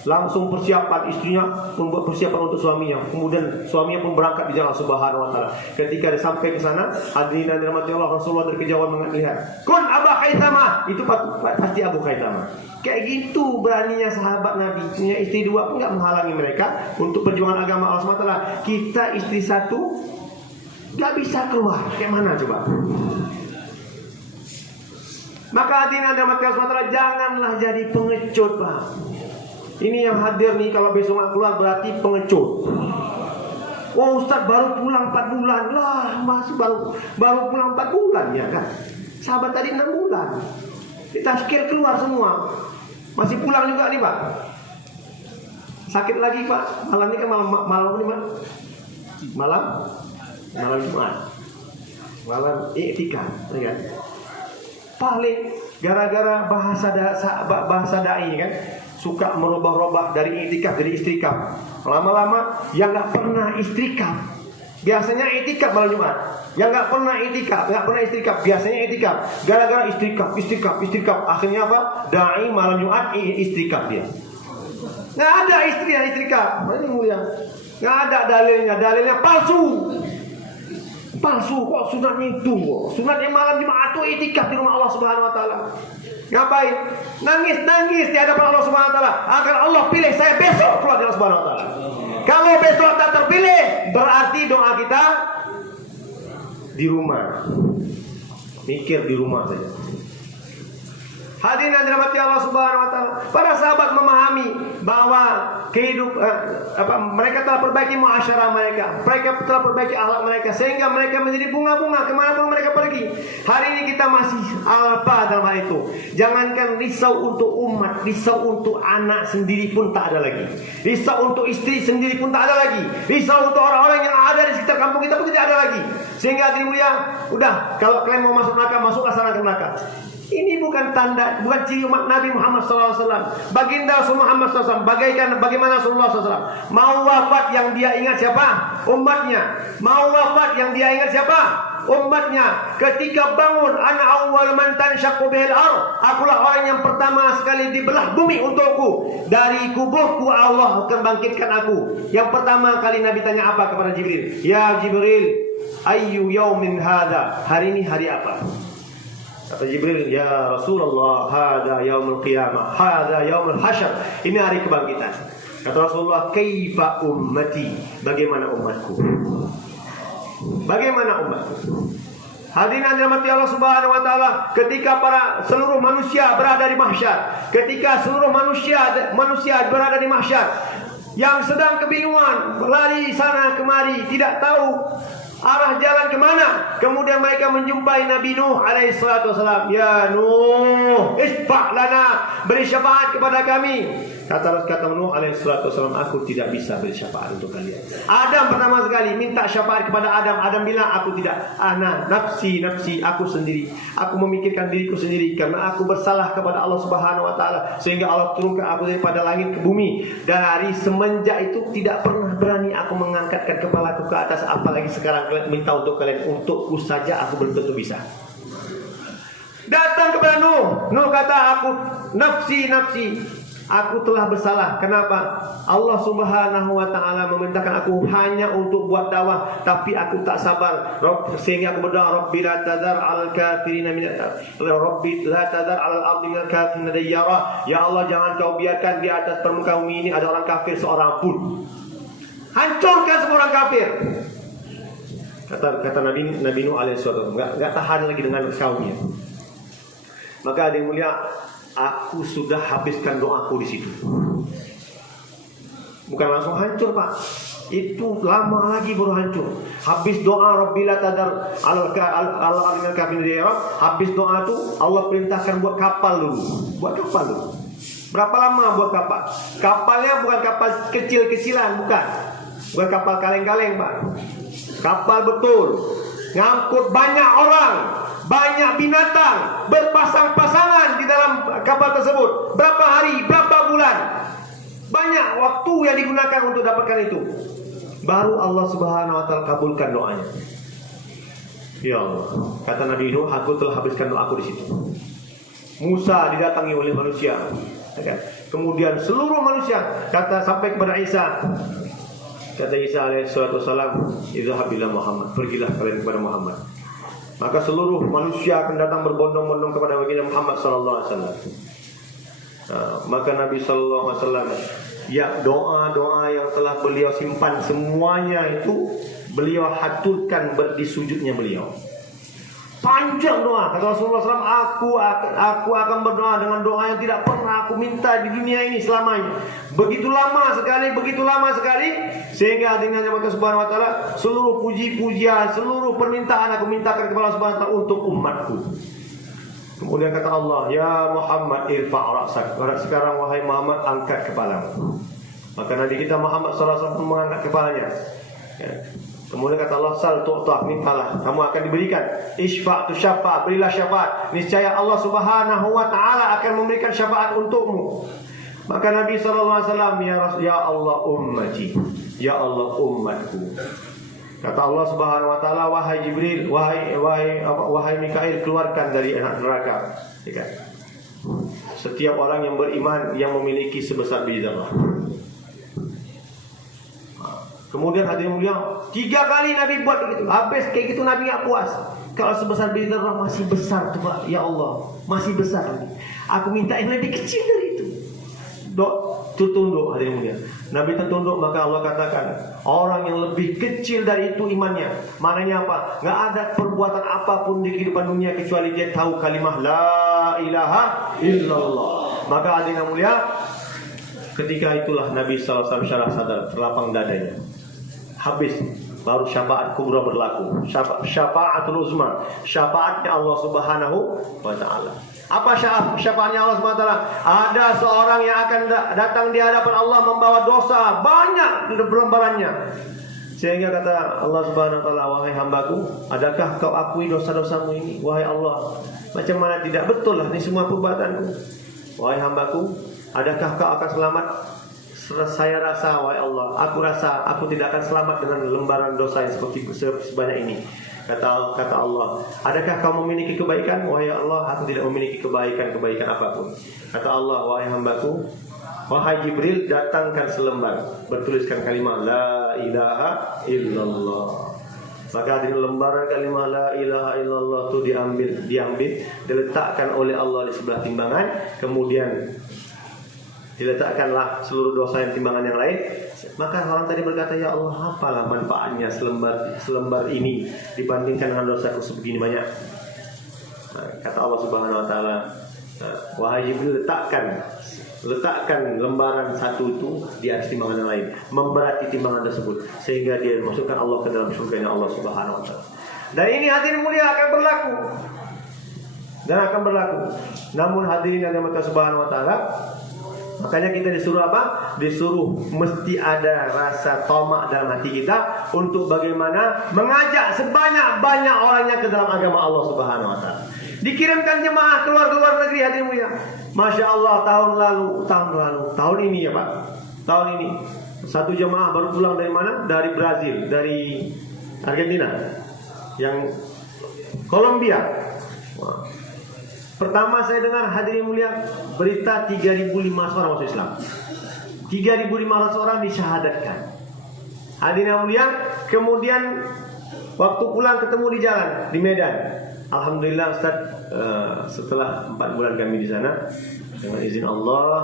Langsung persiapan, istrinya pun buat persiapan untuk suaminya. Kemudian suaminya pun berangkat di jalan Subhanahu wa taala. Ketika dia sampai ke sana, hadirin yang dirahmati Allah, Rasulullah dari kejauhan melihat, "Kun Abu Khaisamah." Itu pasti Abu Khaisamah. Kayak gitu beraninya sahabat Nabi, punya istri dua pun enggak menghalangi mereka untuk perjuangan agama Allah SWT. Kita istri satu enggak bisa keluar. Kayak mana coba? Maka hadirin yang dirahmati Allah SWT, janganlah jadi pengecut, Pak. Ini yang hadir nih, kalau besok nggak keluar berarti pengecut. Oh, Ustaz baru pulang 4 bulan. Lah, masih baru pulang 4 bulan ya kan? Sahabat tadi 6 bulan. Ditazkir keluar semua. Masih pulang juga nih, Pak. Sakit lagi, Pak. Malam ini kan malam ini, Pak. Malam Jumat. Malam iktikaf, ya kan? Paling gara-gara bahasa dai kan. suka merubah-rubah dari itikaf jadi istrikaf. Lama-lama yang nggak pernah istrikaf, biasanya itikaf malam Jumat. Yang nggak pernah itikaf, biasanya itikaf. Gara-gara istrikaf. Akhirnya apa? Dai malam Jumat istrikaf dia. Nggak ada istrikaf. Ini mulia. Nggak ada dalilnya palsu. Kok sunatnya itu? Sunatnya malam Jumat itu itikaf di rumah Allah Subhanahu Wa Taala. Ngapain? Nangis di hadapan Allah Subhanahu Wa Taala agar Allah pilih saya besok keluar dari Allah Subhanahu Wa Taala. Kalau besok tak terpilih, berarti doa kita di rumah. Mikir di rumah saja. Hadirin yang dirahmati Allah Subhanahu Wa Taala, para sahabat memahami bahwa mereka telah perbaiki muasyarah mereka telah perbaiki akhlak mereka sehingga mereka menjadi bunga-bunga kemanapun mereka pergi. Hari ini kita masih alpa dalam hal itu. Jangankan risau untuk umat, risau untuk anak sendiri pun tak ada lagi. Risau untuk istri sendiri pun tak ada lagi. Risau untuk orang-orang yang ada di sekitar kampung kita pun tidak ada lagi. Sehingga hadirin mulia, udah kalau kalian mau masuk neraka, masuklah sana ke neraka. Ini bukan tanda, bukan ciri umat Nabi Muhammad SAW. Baginda Rasulullah Muhammad SAW bagaimana Rasulullah SAW mau wafat yang dia ingat siapa? Umatnya. Mau wafat yang dia ingat siapa? Umatnya. Ketika bangun, ana awwal man tanshaqqu bihil ardh, akulah orang yang pertama sekali dibelah bumi untukku. Dari kuburku Allah akan bangkitkan aku. Yang pertama kali Nabi tanya apa kepada Jibril? Ya Jibril, ayyu yaumin hadza? Hari ini hari apa? Kata Jibril, ya Rasulullah, hada yaumul qiyamah, hada yaumul hasyr. Ini hari kebangkitan. Kata Rasulullah, kaifa ummati? Bagaimana umatku? Bagaimana umatku? Hadirin yang dirahmati Allah Subhanahu Wa Taala, ketika seluruh manusia berada di mahsyar, ketika seluruh manusia berada di mahsyar, yang sedang kebingungan, lari sana kemari, tidak tahu arah jalan kemana. Kemudian mereka menjumpai Nabi Nuh alaihi salatu wasalam. Ya Nuh, isfa' lana, beri syafaat kepada kami. Kata Nuh alaihi salatu wasalam, aku tidak bisa beri syafaat untuk kalian. Adam pertama sekali minta syafaat kepada Adam. Adam bilang, aku tidak. Ana nafsi, aku sendiri. Aku memikirkan diriku sendiri karena aku bersalah kepada Allah Subhanahu Wa Taala sehingga Allah turunkan aku daripada langit ke bumi. Dari semenjak itu tidak pernah berani aku mengangkatkan kepalaku ke atas, apalagi sekarang kalian minta untuk kalian. Untukku saja aku belum tentu bisa. Datang kepada Nuh kata, aku nafsi, aku telah bersalah. Kenapa? Allah Subhanahu Wa Taala memerintahkan aku hanya untuk buat dakwah, tapi aku tak sabar. Sehingga aku berdoa, Rabbi la tadar 'alal kafirin Rabbi la tadar 'alal ardi minal kafirin dayyara. Ya Allah, jangan kau biarkan di atas permukaan bumi ini ada orang kafir seorang pun. Hancurkan semua orang kafir. Kata Nabi Nuh alaihissalam, enggak tahan lagi dengan kaumnya. Maka ada yang mulia, aku sudah habiskan doaku di situ. Bukan langsung hancur, Pak. Itu lama lagi baru hancur. Habis doa Rabbil tadar al-arnal kafir dayyara. Habis doa itu Allah perintahkan buat kapal dulu. Berapa lama buat kapal? Kapalnya bukan kapal kecil-kecilan, bukan. Bukan kapal kaleng-kaleng, Pak. Kapal betul, ngangkut banyak orang, banyak binatang, berpasang-pasangan di dalam kapal tersebut. Berapa hari, berapa bulan, banyak waktu yang digunakan untuk dapatkan itu. Baru Allah Subhanahu Wa Taala kabulkan doanya. Ya Allah, kata Nabi Nuh, aku telah habiskan doaku di situ. Musa didatangi oleh manusia, kemudian seluruh manusia, kata sampai kepada Isa. Kata Isa alaihissalam, izhab ila Muhammad, pergilah kalian kepada Muhammad. Maka seluruh manusia akan datang berbondong-bondong kepada baginda Muhammad sallallahu alaihi wasallam. Maka Nabi sallallahu alaihi wasallam, ya doa-doa yang telah beliau simpan semuanya itu beliau haturkan di sujudnya beliau. Panjang doa. Kata Rasulullah SAW, aku akan berdoa dengan doa yang tidak pernah aku minta di dunia ini selamanya. Begitu lama sekali, sehingga dengan Allah Subhanahu Wa Taala seluruh puji-pujian, seluruh permintaan aku mintakan kepada Allah Subhanahu Wa Taala untuk umatku. Kemudian kata Allah, ya Muhammad irfa' ra'sak. Sekarang wahai Muhammad, angkat kepalamu. Maka Nabi kita Muhammad SAW mengangkat kepalanya. Kemudian kata Allah, sal tu'ta, mintalah, kamu akan diberikan. Isfa' tu syafa', berilah syafaat. Niscaya Allah Subhanahu Wa Taala akan memberikan syafaat untukmu. Maka Nabi SAW, ya Allah ummati, ya Allah umatku. Kata Allah Subhanahu wa taala, wahai Jibril, wahai Mikail, keluarkan dari anak neraka. Ya kan? Setiap orang yang beriman yang memiliki sebesar biji zarah. Kemudian hadirin mulia, 3 kali Nabi buat begitu. Habis kayak gitu Nabi nggak puas. Kalau sebesar biji zarah masih besar tuh Pak, ya Allah, masih besar lagi. Aku minta yang lebih kecil dari itu. Tertunduk hadirin mulia. Nabi tertunduk, maka Allah katakan, orang yang lebih kecil dari itu imannya. Maknanya apa? Nggak ada perbuatan apapun di kehidupan dunia kecuali dia tahu kalimah la ilaha illallah. Maka hadirin mulia, ketika itulah Nabi SAW syarah sadar, terlapang dadanya. Habis baru syafaat kubra berlaku. Syafaatul uzma, syafaatnya Allah Subhanahu wa taala. Apa syafaatnya Allah Subhanahu wa taala? Ada seorang yang akan datang di hadapan Allah membawa dosa banyak lembarannya. Sehingga kata Allah Subhanahu wa taala, wahai hambaku, adakah kau akui dosa-dosamu ini? Wahai Allah, macam mana tidak betul lah ini semua perbuatanku. Wahai hambaku, adakah kau akan selamat? Saya rasa, wahai Allah, aku rasa aku tidak akan selamat dengan lembaran dosa yang sebanyak ini. Kata Allah, adakah kau memiliki kebaikan? Wahai Allah, aku tidak memiliki kebaikan apapun. Kata Allah, wahai hambaku, wahai Jibril, datangkan selembar, bertuliskan kalimat la ilaha illallah. Maka di lembaran kalimat la ilaha illallah itu diambil, diletakkan oleh Allah di sebelah timbangan, kemudian diletakkanlah seluruh dosa yang timbangan yang lain. Maka orang tadi berkata, ya Allah, apalah manfaatnya selembar ini dibandingkan dengan dosaku sebegini banyak. Kata Allah Subhanahu wa taala, wahai Jibril, letakkan lembaran satu itu di atas timbangan yang lain, memberati timbangan tersebut, sehingga dia masukkan Allah ke dalam surganya Allah Subhanahu wa taala. Dan ini hadirin mulia akan berlaku. Namun hadirin yang dirahmati Subhanahu wa taala, makanya kita disuruh apa? Disuruh mesti ada rasa tamak dalam hati kita untuk bagaimana mengajak sebanyak-banyak orangnya ke dalam agama Allah Subhanahu wa taala. Dikirimkan jemaah keluar negeri hadirin mulia. Masya Allah, tahun ini ya Pak. Tahun ini satu jemaah baru pulang dari mana? Dari Brazil, dari Argentina, yang Kolombia. Wah. Pertama saya dengar hadirin mulia berita 3.500 orang masuk Islam. 3.500 orang disyahadatkan. Hadirin mulia, kemudian waktu pulang ketemu di jalan di Medan. Alhamdulillah Ustaz, setelah 4 bulan kami di sana, dengan izin Allah,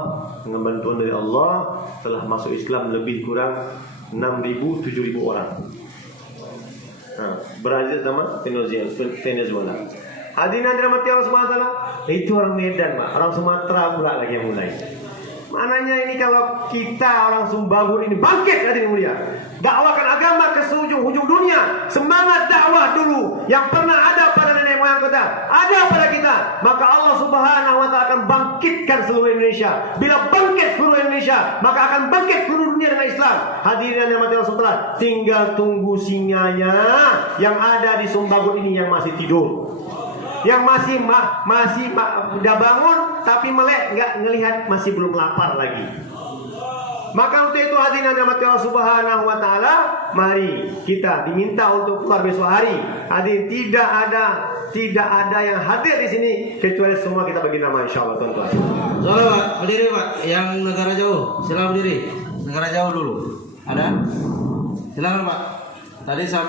dengan bantuan dari Allah, telah masuk Islam lebih kurang 6.000-7.000 orang. Brazil sama Venezuela. Hadirin dirahmati Allah Subhanahu wa taala, itu orang Medan, Pak. Orang Sumatera pula lagi yang mulai. Mananya ini kalau kita orang Sumbawa ini bangkit hadirin mulia, dakwakan agama ke ujung dunia. Semangat dakwah dulu yang pernah ada pada nenek moyang kita, ada pada kita, maka Allah Subhanahu wa taala akan bangkitkan seluruh Indonesia. Bila bangkit seluruh Indonesia, maka akan bangkit seluruh dunia dengan Islam. Hadirin yang dirahmati Allah Subhanahu wa taala, tinggal tunggu singanya yang ada di Sumbawa ini yang masih tidur. Yang masih udah bangun tapi melek, nggak ngelihat, masih belum lapar lagi. Maka untuk itu hadirin yang dirahmati Allah Subhanahu wa taala, mari kita diminta untuk keluar besok hari. Hadirin, tidak ada yang hadir di sini kecuali semua kita bagi nama insyaallah tuan-tuan. Soalnya Pak, berdiri Pak, yang negara jauh, silakan berdiri. Negara jauh dulu. Ada? Silakan Pak. Tadi sampai